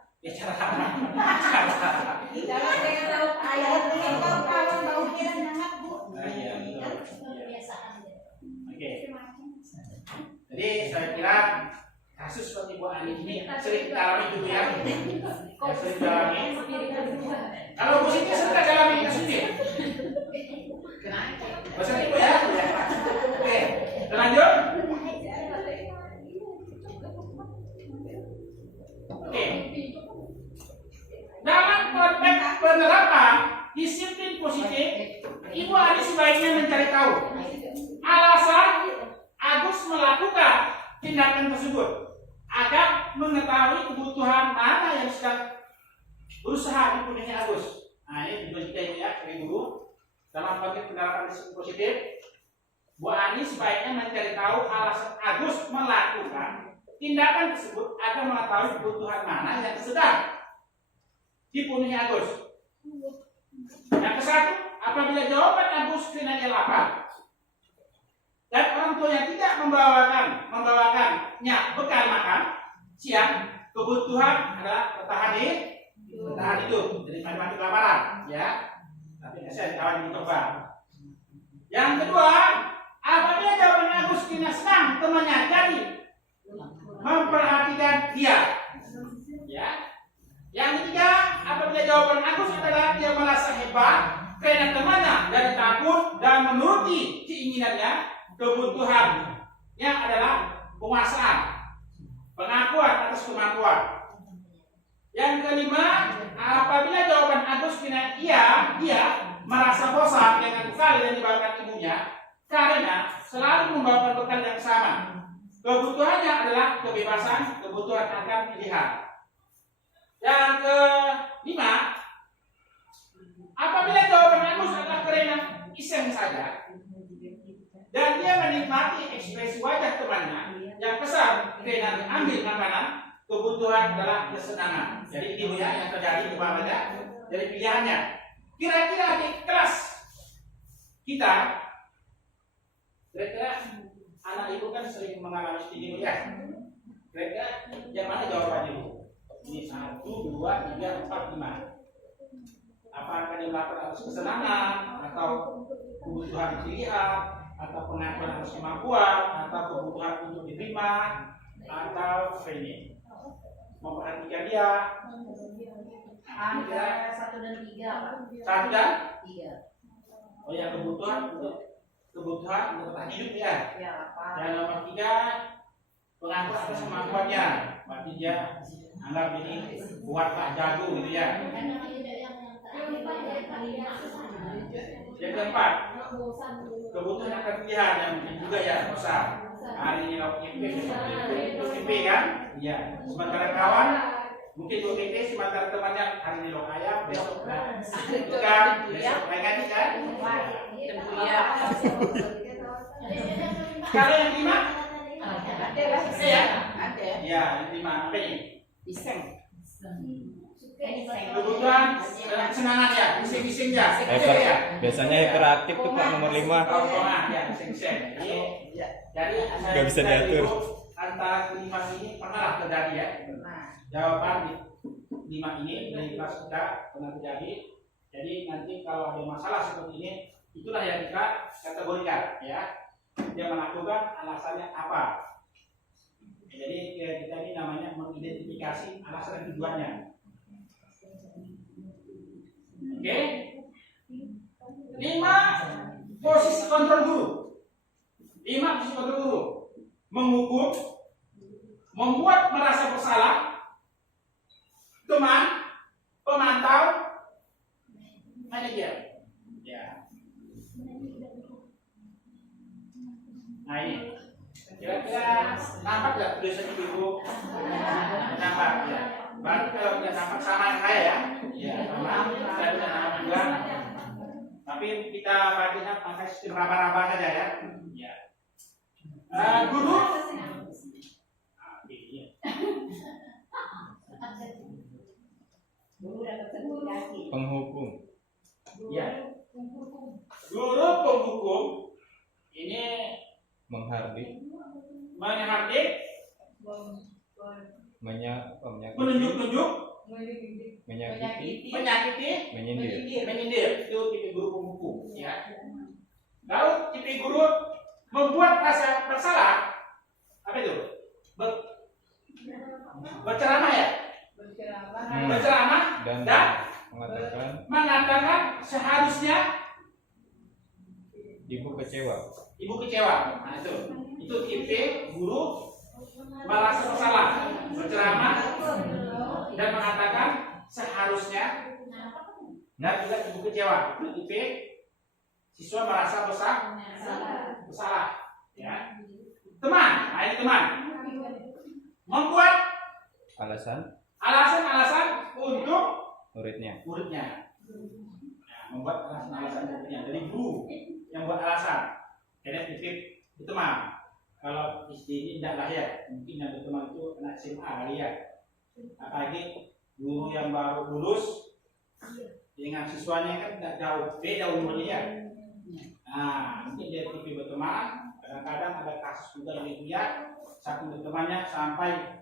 Oke. Jadi saya kira kasus seperti Bu Ani ini sering dialami dulu ya. Sering dialami. Kalau Bu Siti sering dialami kasus ini. Bahasa Ibu ya. Oke. Lanjut. Oke. Dalam konteks penerapan disiplin positif, Ibu Ani sebaiknya mencari tahu alasan Agus melakukan tindakan tersebut agar mengetahui kebutuhan mana yang sedang berusaha dipenuhi Agus. Nah ini juga kita ya sebagai guru dalam konteks penerapan disiplin positif, Bu Ani sebaiknya mencari tahu alasan Agus melakukan tindakan tersebut agar mengetahui kebutuhan mana yang sedang dipenuhi Agus. Yang ke-1, apabila jawaban Agus nilai 8 dan orang tuanya tidak membawakannya bekal makan siang, kebutuhan adalah bertahan hidup, jadi mati kelaparan, ya. Tapi saya kawan mencoba. Yang kedua, apabila jawaban Agus tidak senang temannya jadi memperhatikan dia, ya. Yang ketiga, apabila jawaban Agus adalah dia merasa hebat karena temannya dari takut dan menuruti keinginannya, kebutuhannya adalah penguasaan, pengakuan atas kemampuan. Yang kelima, apabila jawaban Agus tidak iya, dia merasa bosan dengan bekal yang dibawakan ibunya karena selalu membawa bekal yang sama. Kebutuhannya adalah kebebasan, kebutuhan akan pilihan. Yang kelima, apabila jawaban Agus adalah karena iseng saja dan dia menikmati ekspresi wajah temannya yang kesal karena ambil makanan, kebutuhan adalah kesenangan. Jadi ibu ya yang terjadi di bawahnya dari pilihannya. Kira-kira di kelas kita, kira-kira anak ibu kan sering mengalami ini ya. Kira-kira yang mana jawabannya ibu? Ini 1, 2, 3, 4, 5. Apakah dia melakukan atas kesenangan atau kebutuhan pilihan atau pengakuan atas kemampuan atau kebutuhan untuk diterima atau ini memperhatikan dia? Ada 1 dan 3, Pak. 1 dan 3. oh ya, kebutuhan untuk bertahan hidup ya. Ya, Pak. Dan nomor 3 pengakuan atas kemampuannya. Berarti dia anggap ini kuatlah, jago gitu ya. Yang keempat, kebutuhan akan pilihan yang mungkin juga ya besar. Hari ini lauk tempe kan? Iya. Sementara kawan mungkin 2 tempe, sementara temannya hari ini lauk ayam, besok ikan, besok lain ganti kan? Kalau yang 5, Ada lah. ya? Ada. Ya, yang 5 apa ini? Iseng. Kebutuhan kesenangan ya, bising-bising ya. Biasanya hyperaktif tuh Pak nomor 5. Ya, bising-bising. Jadi Nggak bisa diatur. Antara kelima ini pernah terjadi ya. Jawaban di 5 ini dari kelas kita pernah terjadi. Jadi nanti kalau ada masalah seperti ini, itulah yang kita kategorikan ya. Dia melakukan alasannya apa. Jadi kita ini namanya mengidentifikasi alasan dan tujuannya. Oke. 5 posisi kontrol guru. 5 posisi kontrol guru. Menghukum, membuat merasa bersalah, teman, pemantau, manajer. Ya. Nah ini. Kira-kira nampak nggak tulisan ibu? Nampak ya. Berarti kalau tidak nampak sama yang saya ya. Iya, sama. Saya tidak nampak juga. Tapi kita bacanya pakai sistem raba-raba saja ya. Iya. Guru. Iya. Penghukum. Iya. Guru penghukum ini Menghardik. menghardik, menunjuk-nunjuk, Menyakiti. menyakiti, Menyindir. menyindir. Itu tipe guru penghukum ya. Lalu tipe guru membuat rasa bersalah. Apa itu? Berceramah ya? Berceramah Dan dan mengatakan seharusnya ibu kecewa. ibu kecewa. Nah itu tipe guru merasa bersalah, berceramah dan mengatakan seharusnya dan juga ibu kecewa. Itu tipe siswa merasa bersalah. Ya. Teman, nah ini teman membuat alasan-alasan untuk muridnya. Nah, membuat alasan-alasan muridnya dari guru yang buat alasan. Jadi titip itu teman. Kalau SD ini tidak lah ya, mungkin yang berteman itu anak SMA kali ya. Apalagi guru yang baru lulus dengan siswanya kan tidak jauh beda umurnya ya. Nah, mungkin dia tipe berteman. Kadang-kadang ada kasus juga yang lihat satu bertemannya sampai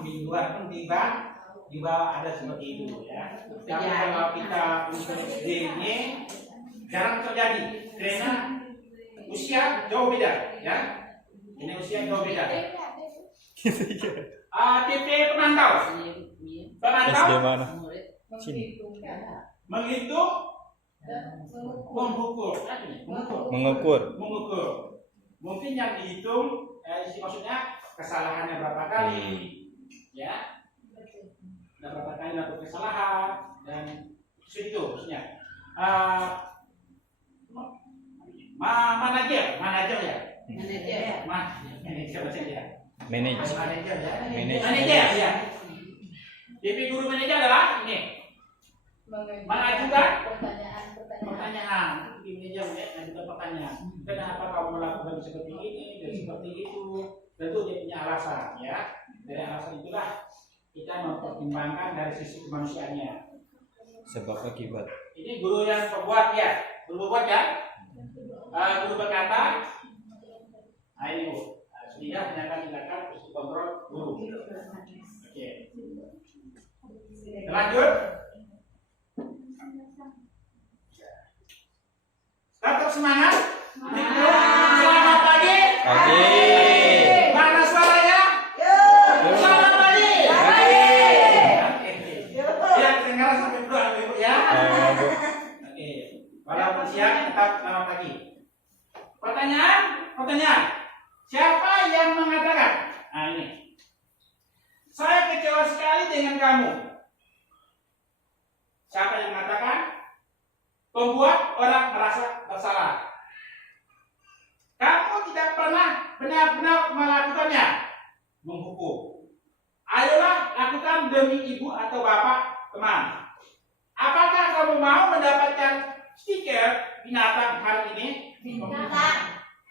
mingguan pun di bawah ada seperti itu ya. Tapi kalau kita untuk SD ini jarang terjadi karena usia jauh beda ya. Ini usia jauh beda. Tipe pemantau. SD mana? Sini. Menghitung, mengukur. Mungkin yang dihitung, maksudnya kesalahannya berapa kali, ya? Dan berapa kali melakukan kesalahan dan itu maksudnya. Manajer ya. Manajer. Manajer baca ya. Manage. Manajer ya. Manage. Manajer ya. DP guru manajer adalah ini. Mengajukan pertanyaan. DP manajer mengajukan pertanyaan. Kenapa kamu melakukan seperti ini dan seperti itu? Tentu dia punya alasan ya. Dari alasan itulah kita mempertimbangkan dari sisi kemanusiaannya. Sebab akibat. Ini guru yang pembuat ya. Guru pembuat ya. Guru berkata, nah ini Bu, sudah silakan terus kontrol guru. Oke. Lanjut. Tetap semangat. Selamat pagi. Pagi. Mana suaranya? Selamat pagi. Ya, dengar sampai berdoa Ibu ya. Bu. Oke. Walaupun siang tetap selamat pagi. Pertanyaan. Siapa yang mengatakan? Nah ini. Saya kecewa sekali dengan kamu. Siapa yang mengatakan? Pembuat orang merasa bersalah. Kamu tidak pernah benar-benar melakukannya. Menghukum. Ayolah lakukan demi ibu atau bapak teman. Apakah kamu mau mendapatkan stiker binatang hari ini?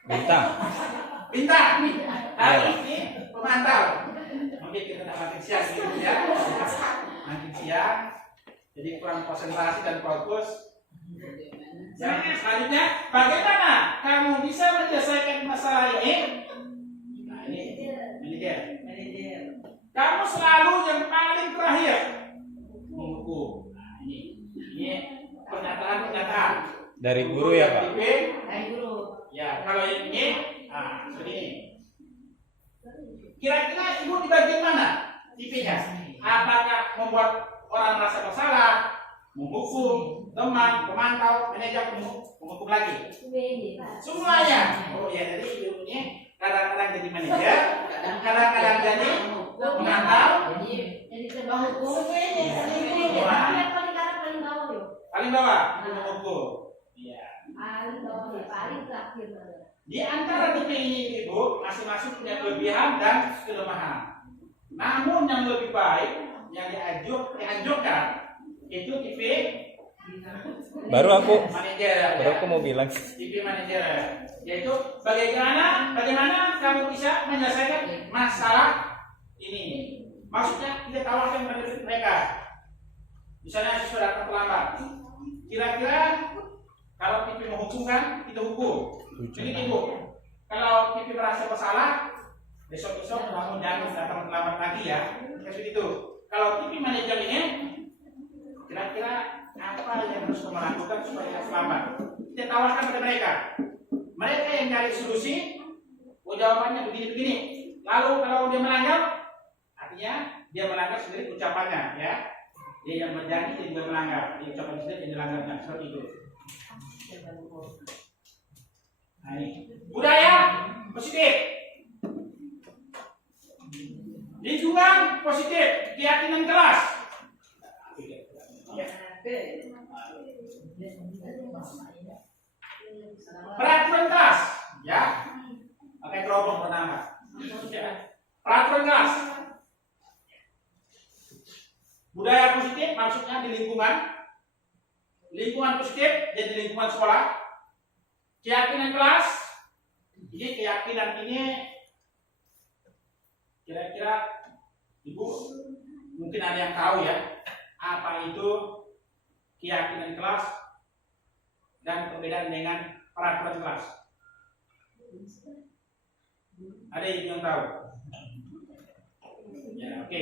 Bintang. Hari ini pemantau. Mungkin kita tidak makin siang gitu ya. Makin siang. Jadi kurang konsentrasi dan fokus. Yang selanjutnya, bagaimana kamu bisa menyelesaikan masalah ini? Nah ini, manajer. Kamu selalu yang paling terakhir menghukum. Nah ini pernyataan. Dari guru ya Pak? Ya, kalau yang ini, nah seperti ini. Kira-kira ibu di bagian mana tipenya? Apakah membuat orang merasa bersalah, menghukum, teman, pemantau, manajer, menghukum lagi? Semuanya. Oh ya, jadi ibu ini kadang-kadang jadi manajer, kadang-kadang jadi pemantau, paling bawah, menghukum. Iya. Di antara tipe ini ibu masing-masing punya kelebihan dan kelemahan. Namun yang lebih baik yang dianjurkan itu tipe Baru aku manajer. mau bilang. Tipe manajer yaitu bagaimana kamu bisa menyelesaikan masalah ini. Maksudnya kita tawarkan pada mereka. Misalnya siswa datang terlambat. Kira-kira kalau tipe menghukumkan kita hukum. Jadi ibu, kalau pipi merasa bersalah, besok-besok kamu jangan datang terlambat lagi ya. Seperti itu. Kalau pipi manajer ini, kira-kira apa yang harus kamu lakukan supaya tidak selamat? Kita tawarkan pada mereka. Mereka yang cari solusi, jawabannya begini-begini. Lalu kalau dia melanggar, artinya dia melanggar sendiri ucapannya, ya. Dia yang berjanji dia juga melanggar. Dia ucapan sendiri yang dilanggarnya seperti itu. Nah, ini. Budaya positif, lingkungan positif, keyakinan keras, peraturan keras, ya, pakai terobong pertama, peraturan keras, budaya positif maksudnya di lingkungan positif jadi lingkungan sekolah. Keyakinan kelas, jadi keyakinan ini kira-kira ibu mungkin ada yang tahu ya apa itu keyakinan kelas dan perbedaan dengan peraturan kelas. Ada yang tahu? Ya, oke.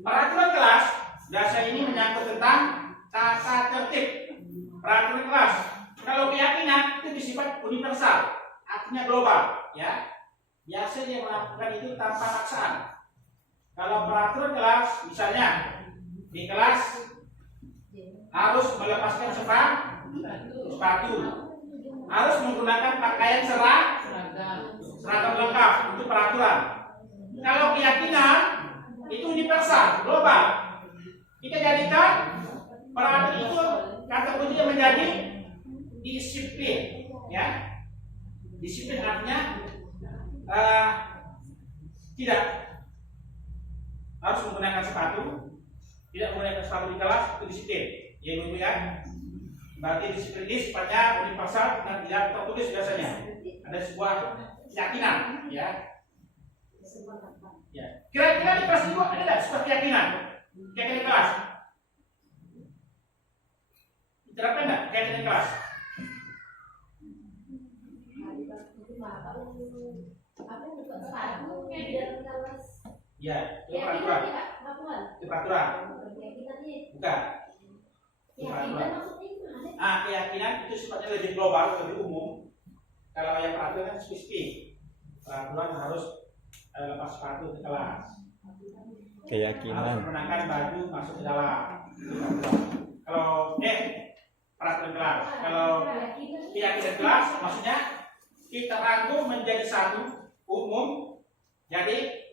Peraturan kelas dasar ini menyangkut tentang tata tertib. Peraturan kelas. Kalau keyakinan itu bersifat universal, artinya global, ya. Biasa dia melakukan itu tanpa paksaan. Kalau peraturan kelas, misalnya di kelas harus melepaskan sepatu, harus menggunakan pakaian seragam lengkap, itu peraturan. Kalau keyakinan itu universal, global. Kita jadikan peraturan itu kata kuncinya menjadi disiplin, ya. Disiplin artinya tidak harus menggunakan sepatu, tidak menggunakan sepatu di kelas, itu disiplin, ya ibu ya. Berarti disiplin ini sifatnya universal dan tidak tertulis biasanya. Ada sebuah keyakinan, ya. Ya. Kira-kira di kelas itu ada tidak sebuah keyakinan? Keyakinan kelas. Diterapkan enggak keyakinan kelas? Ya, itu peraturan. Itu peraturan. Bukan. Keyakinan itu sifatnya lebih global, lebih umum. Kalau yang peraturan kan spesifik. Peraturan harus lepas sepatu ke kelas. Keyakinan. Harus menggunakan baju masuk ke dalam. Kalau peraturan kelas. Kalau keyakinan kelas, maksudnya kita rangkum menjadi satu umum. Jadi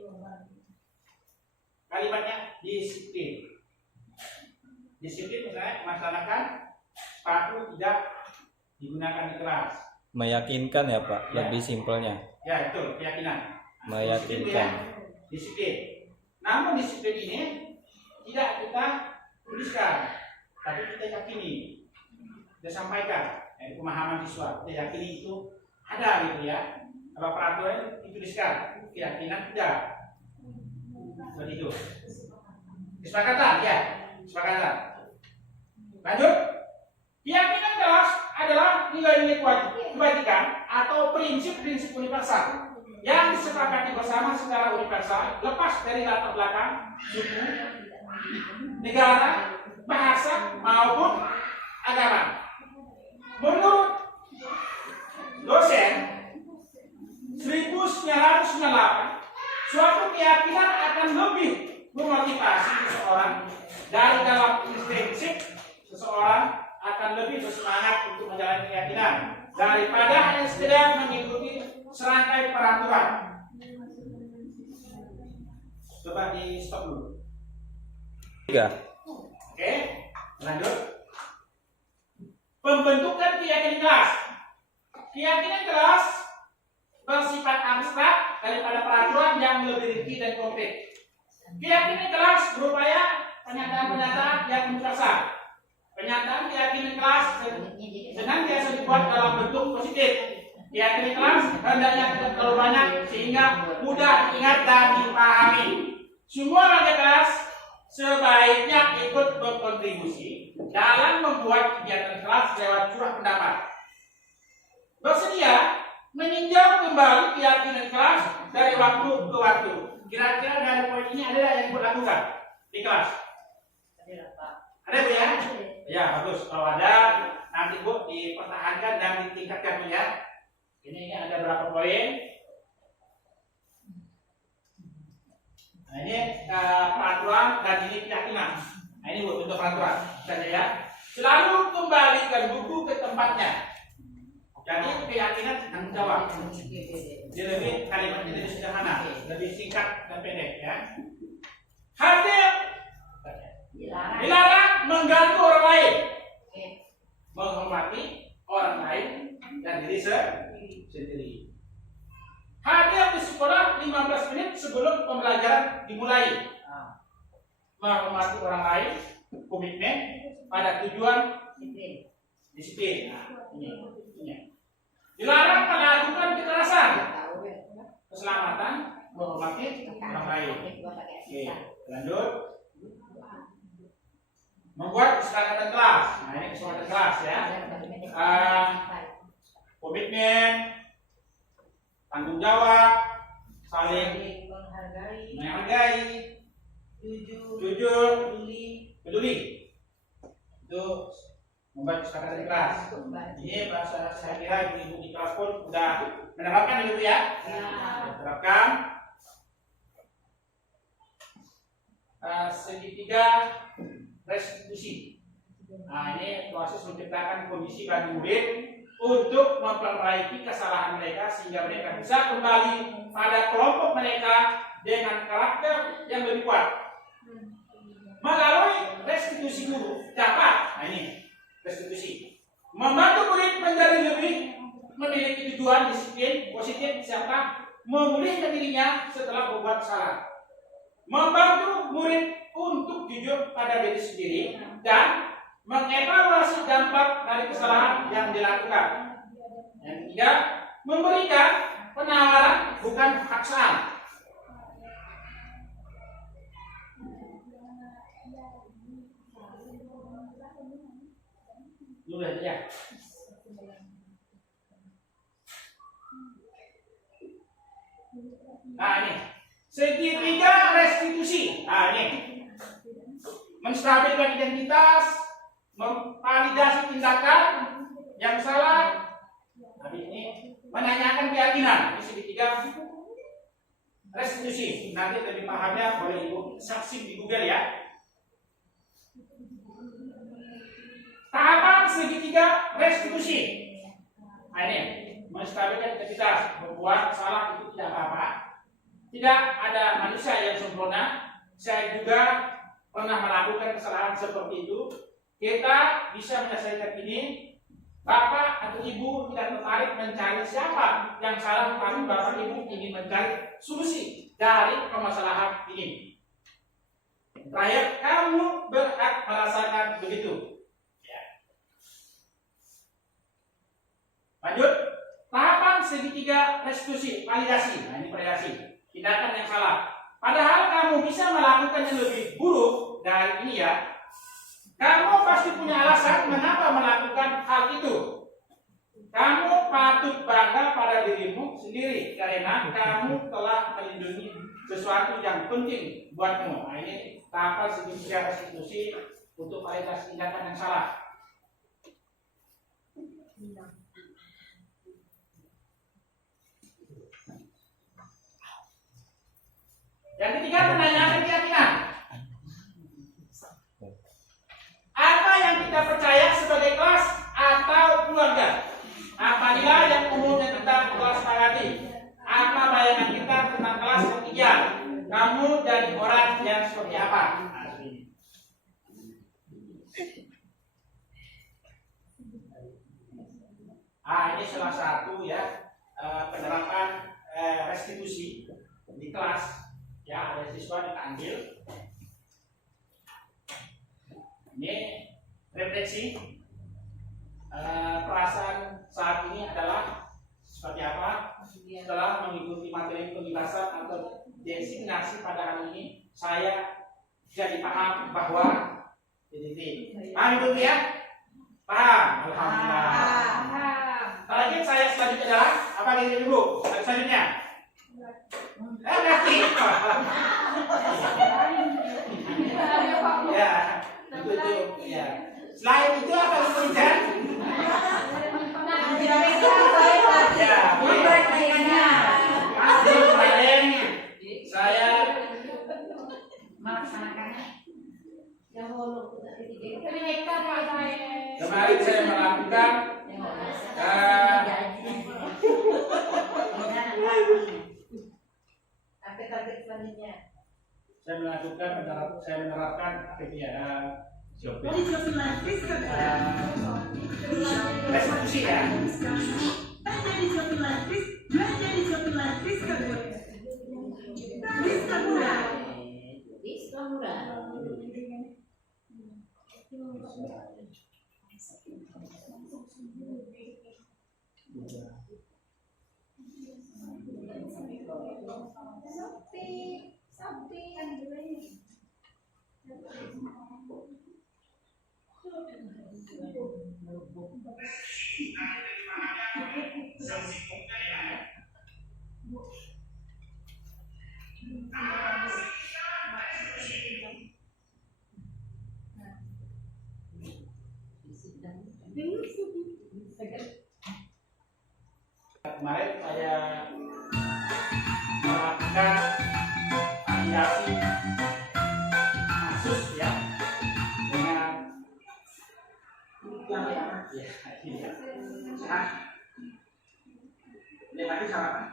kalimatnya disiplin. Disiplin misalnya melaksanakan sepatu tidak digunakan di kelas. Meyakinkan ya Pak, Ya. lebih simpelnya. Ya itu keyakinan. Meyakinkan. Disiplin. Namun disiplin ini tidak kita tuliskan, tapi kita yakini, kita sampaikan. Pemahaman siswa kita yakini itu ada gitu ya. Kalau peraturan dituliskan, keyakinan tidak. Seperti itu. Kesepakatan ya, kesepakatan. Lanjut. Keyakinan kelas adalah nilai-nilai kebajikan atau prinsip-prinsip universal yang disepakati bersama secara universal, lepas dari latar belakang, suku, negara, bahasa maupun agama. Menurut dosen 1998, suatu keyakinan akan lebih memotivasi seseorang dari dalam intrinsik seseorang akan lebih bersemangat untuk menjalani keyakinan daripada hanya sekedar mengikuti serangkai peraturan. Coba di stop dulu. 3. Oke, lanjut. Pembentukan keyakinan kelas. Keyakinan kelas bersifat abstrak daripada peraturan yang lebih rinci dan konkret. Keyakinan kelas berupaya pernyataan-pernyataan yang universal. Pernyataan keyakinan kelas senantiasa dibuat dalam bentuk positif. Keyakinan kelas hendaknya tidak terlalu banyak sehingga mudah diingat dan dipahami. Semua warga kelas sebaiknya ikut berkontribusi dalam membuat kegiatan kelas lewat curah pendapat. Bersedia meninjau kembali keyakinan kelas dari waktu ke waktu. Kira-kira dari poin ini ada yang ibu lakukan di kelas? Ada Bu ya? Ya bagus. Kalau ada nanti Bu dipertahankan dan ditingkatkan ya. Ini ada berapa poin? Nah ini peraturan dan ini keyakinan. Nah ini Bu untuk peraturan saja ya. Selalu kembalikan buku ke tempatnya. Jadi keyakinan tanggung jawab. Dia lebih kalimatnya lebih sederhana, lebih singkat dan pendek ya. Hadir dilarang mengganggu orang lain, menghormati orang lain dan diri sendiri. Hadir di sekolah 15 menit sebelum pembelajaran dimulai. Menghormati orang lain, komitmen pada tujuan disiplin. Nah, ini. Dilarang melakukan kekerasan, keselamatan, menghormati orang lain. Oke, lanjut. Membuat kesepakatan kelas. Nah ini kesepakatan kelas ya. Komitmen, tanggung jawab, saling menghargai, jujur, peduli. Itu membuat kesepakatan kelas. Ini bahasa saya kira ibu di kelas pun sudah menerapkan itu ya. Menerapkan. Segitiga restitusi. Nah ini proses menciptakan kondisi bagi murid untuk memperbaiki kesalahan mereka sehingga mereka bisa kembali pada kelompok mereka dengan karakter yang lebih kuat. Melalui restitusi guru dapat. Nah ini restitusi. Membantu murid menjadi lebih memiliki tujuan disiplin positif serta memulihkan dirinya setelah berbuat salah. Membantu murid untuk jujur pada diri sendiri dan mengevaluasi dampak dari kesalahan yang dilakukan. Yang ketiga, memberikan penawaran bukan paksaan. Sudah ya. Nah ini segitiga restitusi. Nah ini menstabilkan identitas, memvalidasi tindakan yang salah. Tapi ini menanyakan keyakinan. Ini segitiga restitusi. Nanti lebih pahamnya boleh ibu searching di Google ya. Tahapan segitiga restitusi. Nah ini menstabilkan identitas, berbuat salah itu tidak apa-apa. Tidak ada manusia yang sempurna. Saya juga pernah melakukan kesalahan seperti itu. Kita bisa menyelesaikan ini. Bapak atau ibu tidak tertarik mencari siapa yang salah, tapi bapak ibu ingin mencari solusi dari permasalahan ini. Terakhir, kamu berhak merasakan begitu. Lanjut, tahapan segitiga restitusi, validasi. Nah ini validasi, tindakan yang salah. Padahal kamu bisa melakukan yang lebih buruk dari ini ya. Kamu pasti punya alasan mengapa melakukan hal itu. Kamu patut bangga pada dirimu sendiri karena kamu telah melindungi sesuatu yang penting buatmu. Nah ini tahapan segitiga restitusi untuk validasi tindakan yang salah. Yang ketiga, menanyakan keyakinan. Apa yang kita percaya sebagai kelas atau keluarga? Apa nilai yang umumnya kita kelas sepakati? Apa bayangan kita tentang kelas yang ideal? Kamu jadi orang yang seperti apa? Ini salah satu ya penerapan restitusi di kelas. Ya, ada siswa dipanggil. Ini refleksi perasaan saat ini adalah seperti apa setelah mengikuti materi pembahasan atau designasi pada hari ini. Saya jadi paham bahwa paham itu ya? Paham, alhamdulillah. Lagi saya selanjutnya adalah apa ini dulu? Selanjutnya. Ya, itu ya. Selain itu apa kemudian? Ya, kemarin saya melakukan saya menerapkan restitusi ya. Kemarin saya melakukan validasi kasus ya dengan ini lagi sarapan.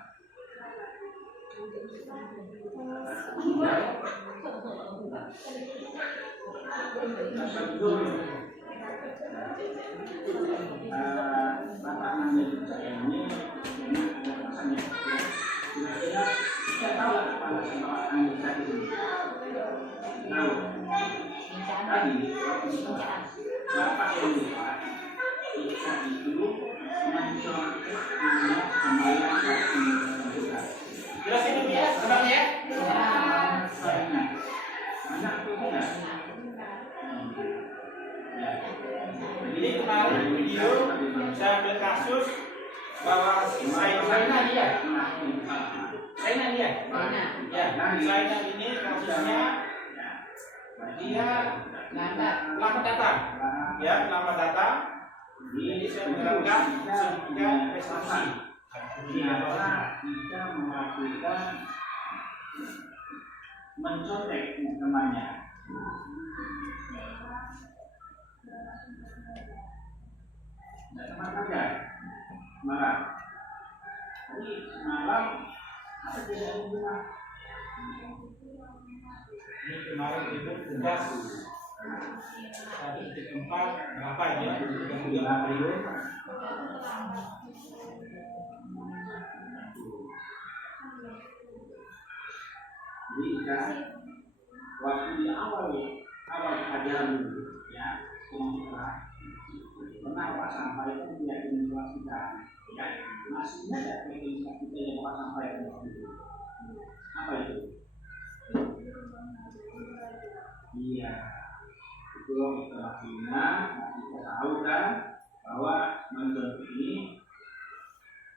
Bapak menjadi saya ini alasannya. Kira-kira kita tahu apa alasan Bapak menjadi saya ini? Tahu. Tadi Bapak yang lihat kita itu mencontoh anak kembali ke jelas ini ya, senang ya? Anak itu tidak. Jadi kemarin video saya ambil kasus bahwa Saina dia, ya, Saina ini kasusnya dia lambat datang, ya, lambat datang. Jadi saya menerangkan sebuah prestasi. Kita melakukan mencontek temannya. Tidak sama saja marah. Jadi semalam apa tidak di rumah? Ini kemarin itu tugas tadi di tempat berapa ya? Kemudian April. Jadi kan waktu di awal pelajaran dulu ya sekolah pernah Pak sampaikan keyakinan kelas kita ya masih ada keyakinan kita yang Pak sampaikan waktu itu apa itu? Iya itu istilahnya kita tahu kan bahwa mencontoh ini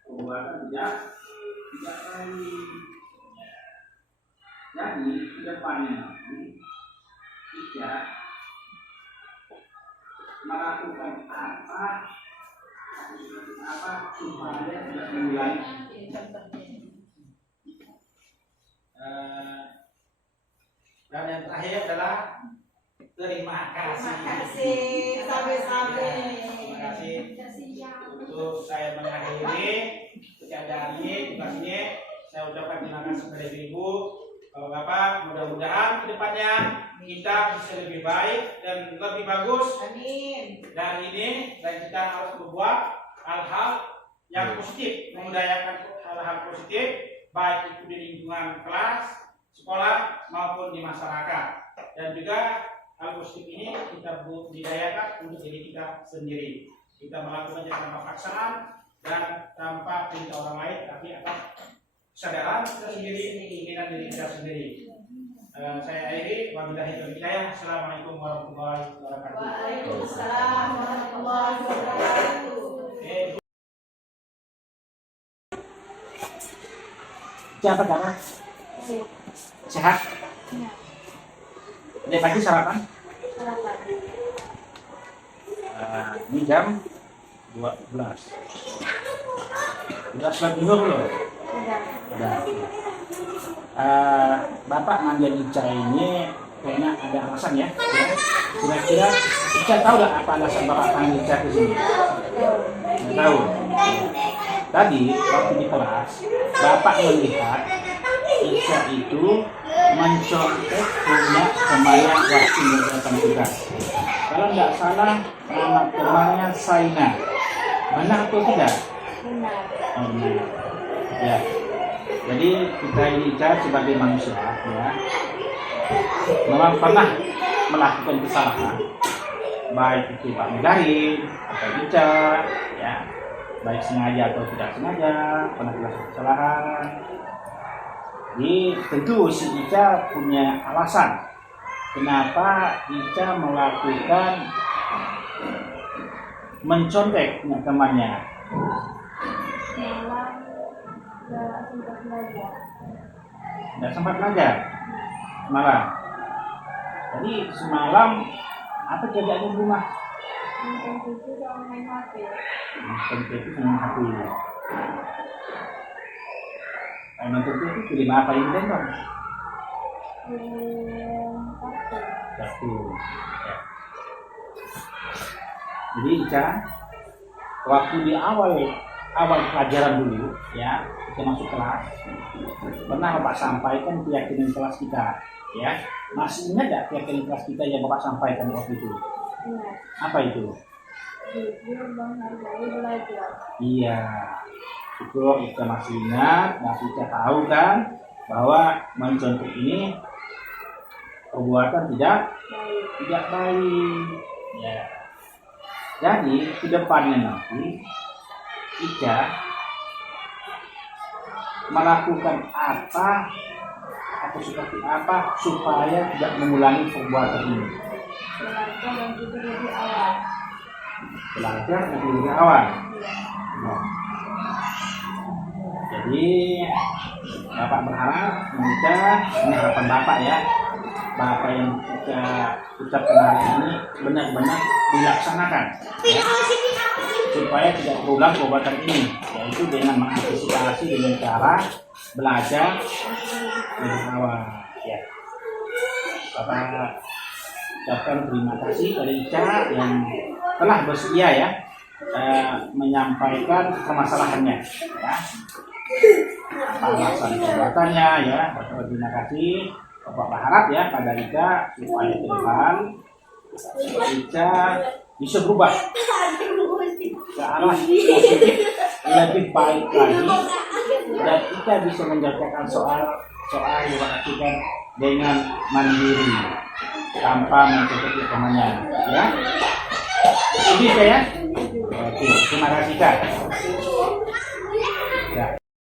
perbuatan tidak baik. Jadi ke depannya nanti tidak melakukan apa supaya tidak mengulangi. Dan yang terakhir adalah terima kasih. Sampai-sampai. Terima kasih untuk saya mengakhiri bercandaan ini. Tugas ini saya ucapkan terima kasih kepada Ibu. Bapak, mudah-mudahan kedepannya kita bisa lebih baik dan lebih bagus. Amin. Dan kita harus membuat hal-hal yang positif, membudayakan hal-hal positif, baik itu di lingkungan kelas, sekolah maupun di masyarakat. Dan juga hal positif ini kita budayakan untuk diri kita sendiri. Kita melakukannya tanpa paksaan dan tanpa perintah orang lain, tapi atas kesadaran kita sendiri, keinginan diri kita sendiri. Saya akhiri, wabillahi taufiq hidayah. Assalamualaikum warahmatullahi wabarakatuh. Waalaikumsalam warahmatullahi wabarakatuh. Siapa kakak? Sehat? Ini pagi sarapan? Ini jam 12. Sudah sholat zuhur belum? Udah. Bapak manggil Ica ini kayaknya ada alasan ya. Kira-kira Ica tahu nggak apa alasan Bapak panggil Ica ke sini? Nggak tahu. Tadi waktu di kelas Bapak melihat Ica itu mencontek punya sembahyang waktu mengerjakan tugas. Kalau nggak salah nama temannya Saina. Benar atau tidak? Benar. Oh, benar. Ya. Jadi kita ini Ica sebagai manusia ya memang pernah melakukan kesalahan, baik itu Pak Megarin atau Ica ya, baik sengaja atau tidak sengaja pernah melakukan kesalahan. Jadi tentu si Ica punya alasan kenapa Ica melakukan mencontek temannya. Tidak sempat belajar semalam. Jadi semalam apa kerjaan di rumah? Nonton TV sama main HP. Nonton TV sama HP. Nonton TV film apa yang ditonton? Kartun. Ya. Jadi Ica, waktu di awal pelajaran dulu ya, kita masuk kelas, pernah Bapak sampaikan keyakinan kelas kita ya, masih ingat gak keyakinan kelas kita yang Bapak sampaikan waktu itu? Iya. Apa itu? Dia menghargai belajar. Iya, itu Ica masih ingat, masih Ica tahu kan bahwa mencontoh ini perbuatan tidak baik. Ya. Jadi ke depannya nanti Ica melakukan apa atau seperti apa supaya tidak mengulangi perbuatan ini. Belajar dan juga lebih awal. Belajar lebih awal. Nah, jadi Bapak berharap menikah, ini harapan Bapak ya, Bapak yang kita ucapkan hari ini benar-benar dilaksanakan ya, supaya tidak berulang perbuatan ini, yaitu dengan mengantisipasi dengan cara belajar lebih awal ya. Bapak ucapkan terima kasih pada Ica yang telah bersedia ya menyampaikan permasalahannya ya, alasan perbuatannya ya. Bapak terima kasih. Bapak berharap ya pada Ica supaya ke depan Ica bisa berubah ke arah positif lebih baik lagi, dan Ica bisa mengerjakan soal yang dilakukan dengan mandiri tanpa mengikuti temannya ya. Itu ya. Oke, terima kasih Kak.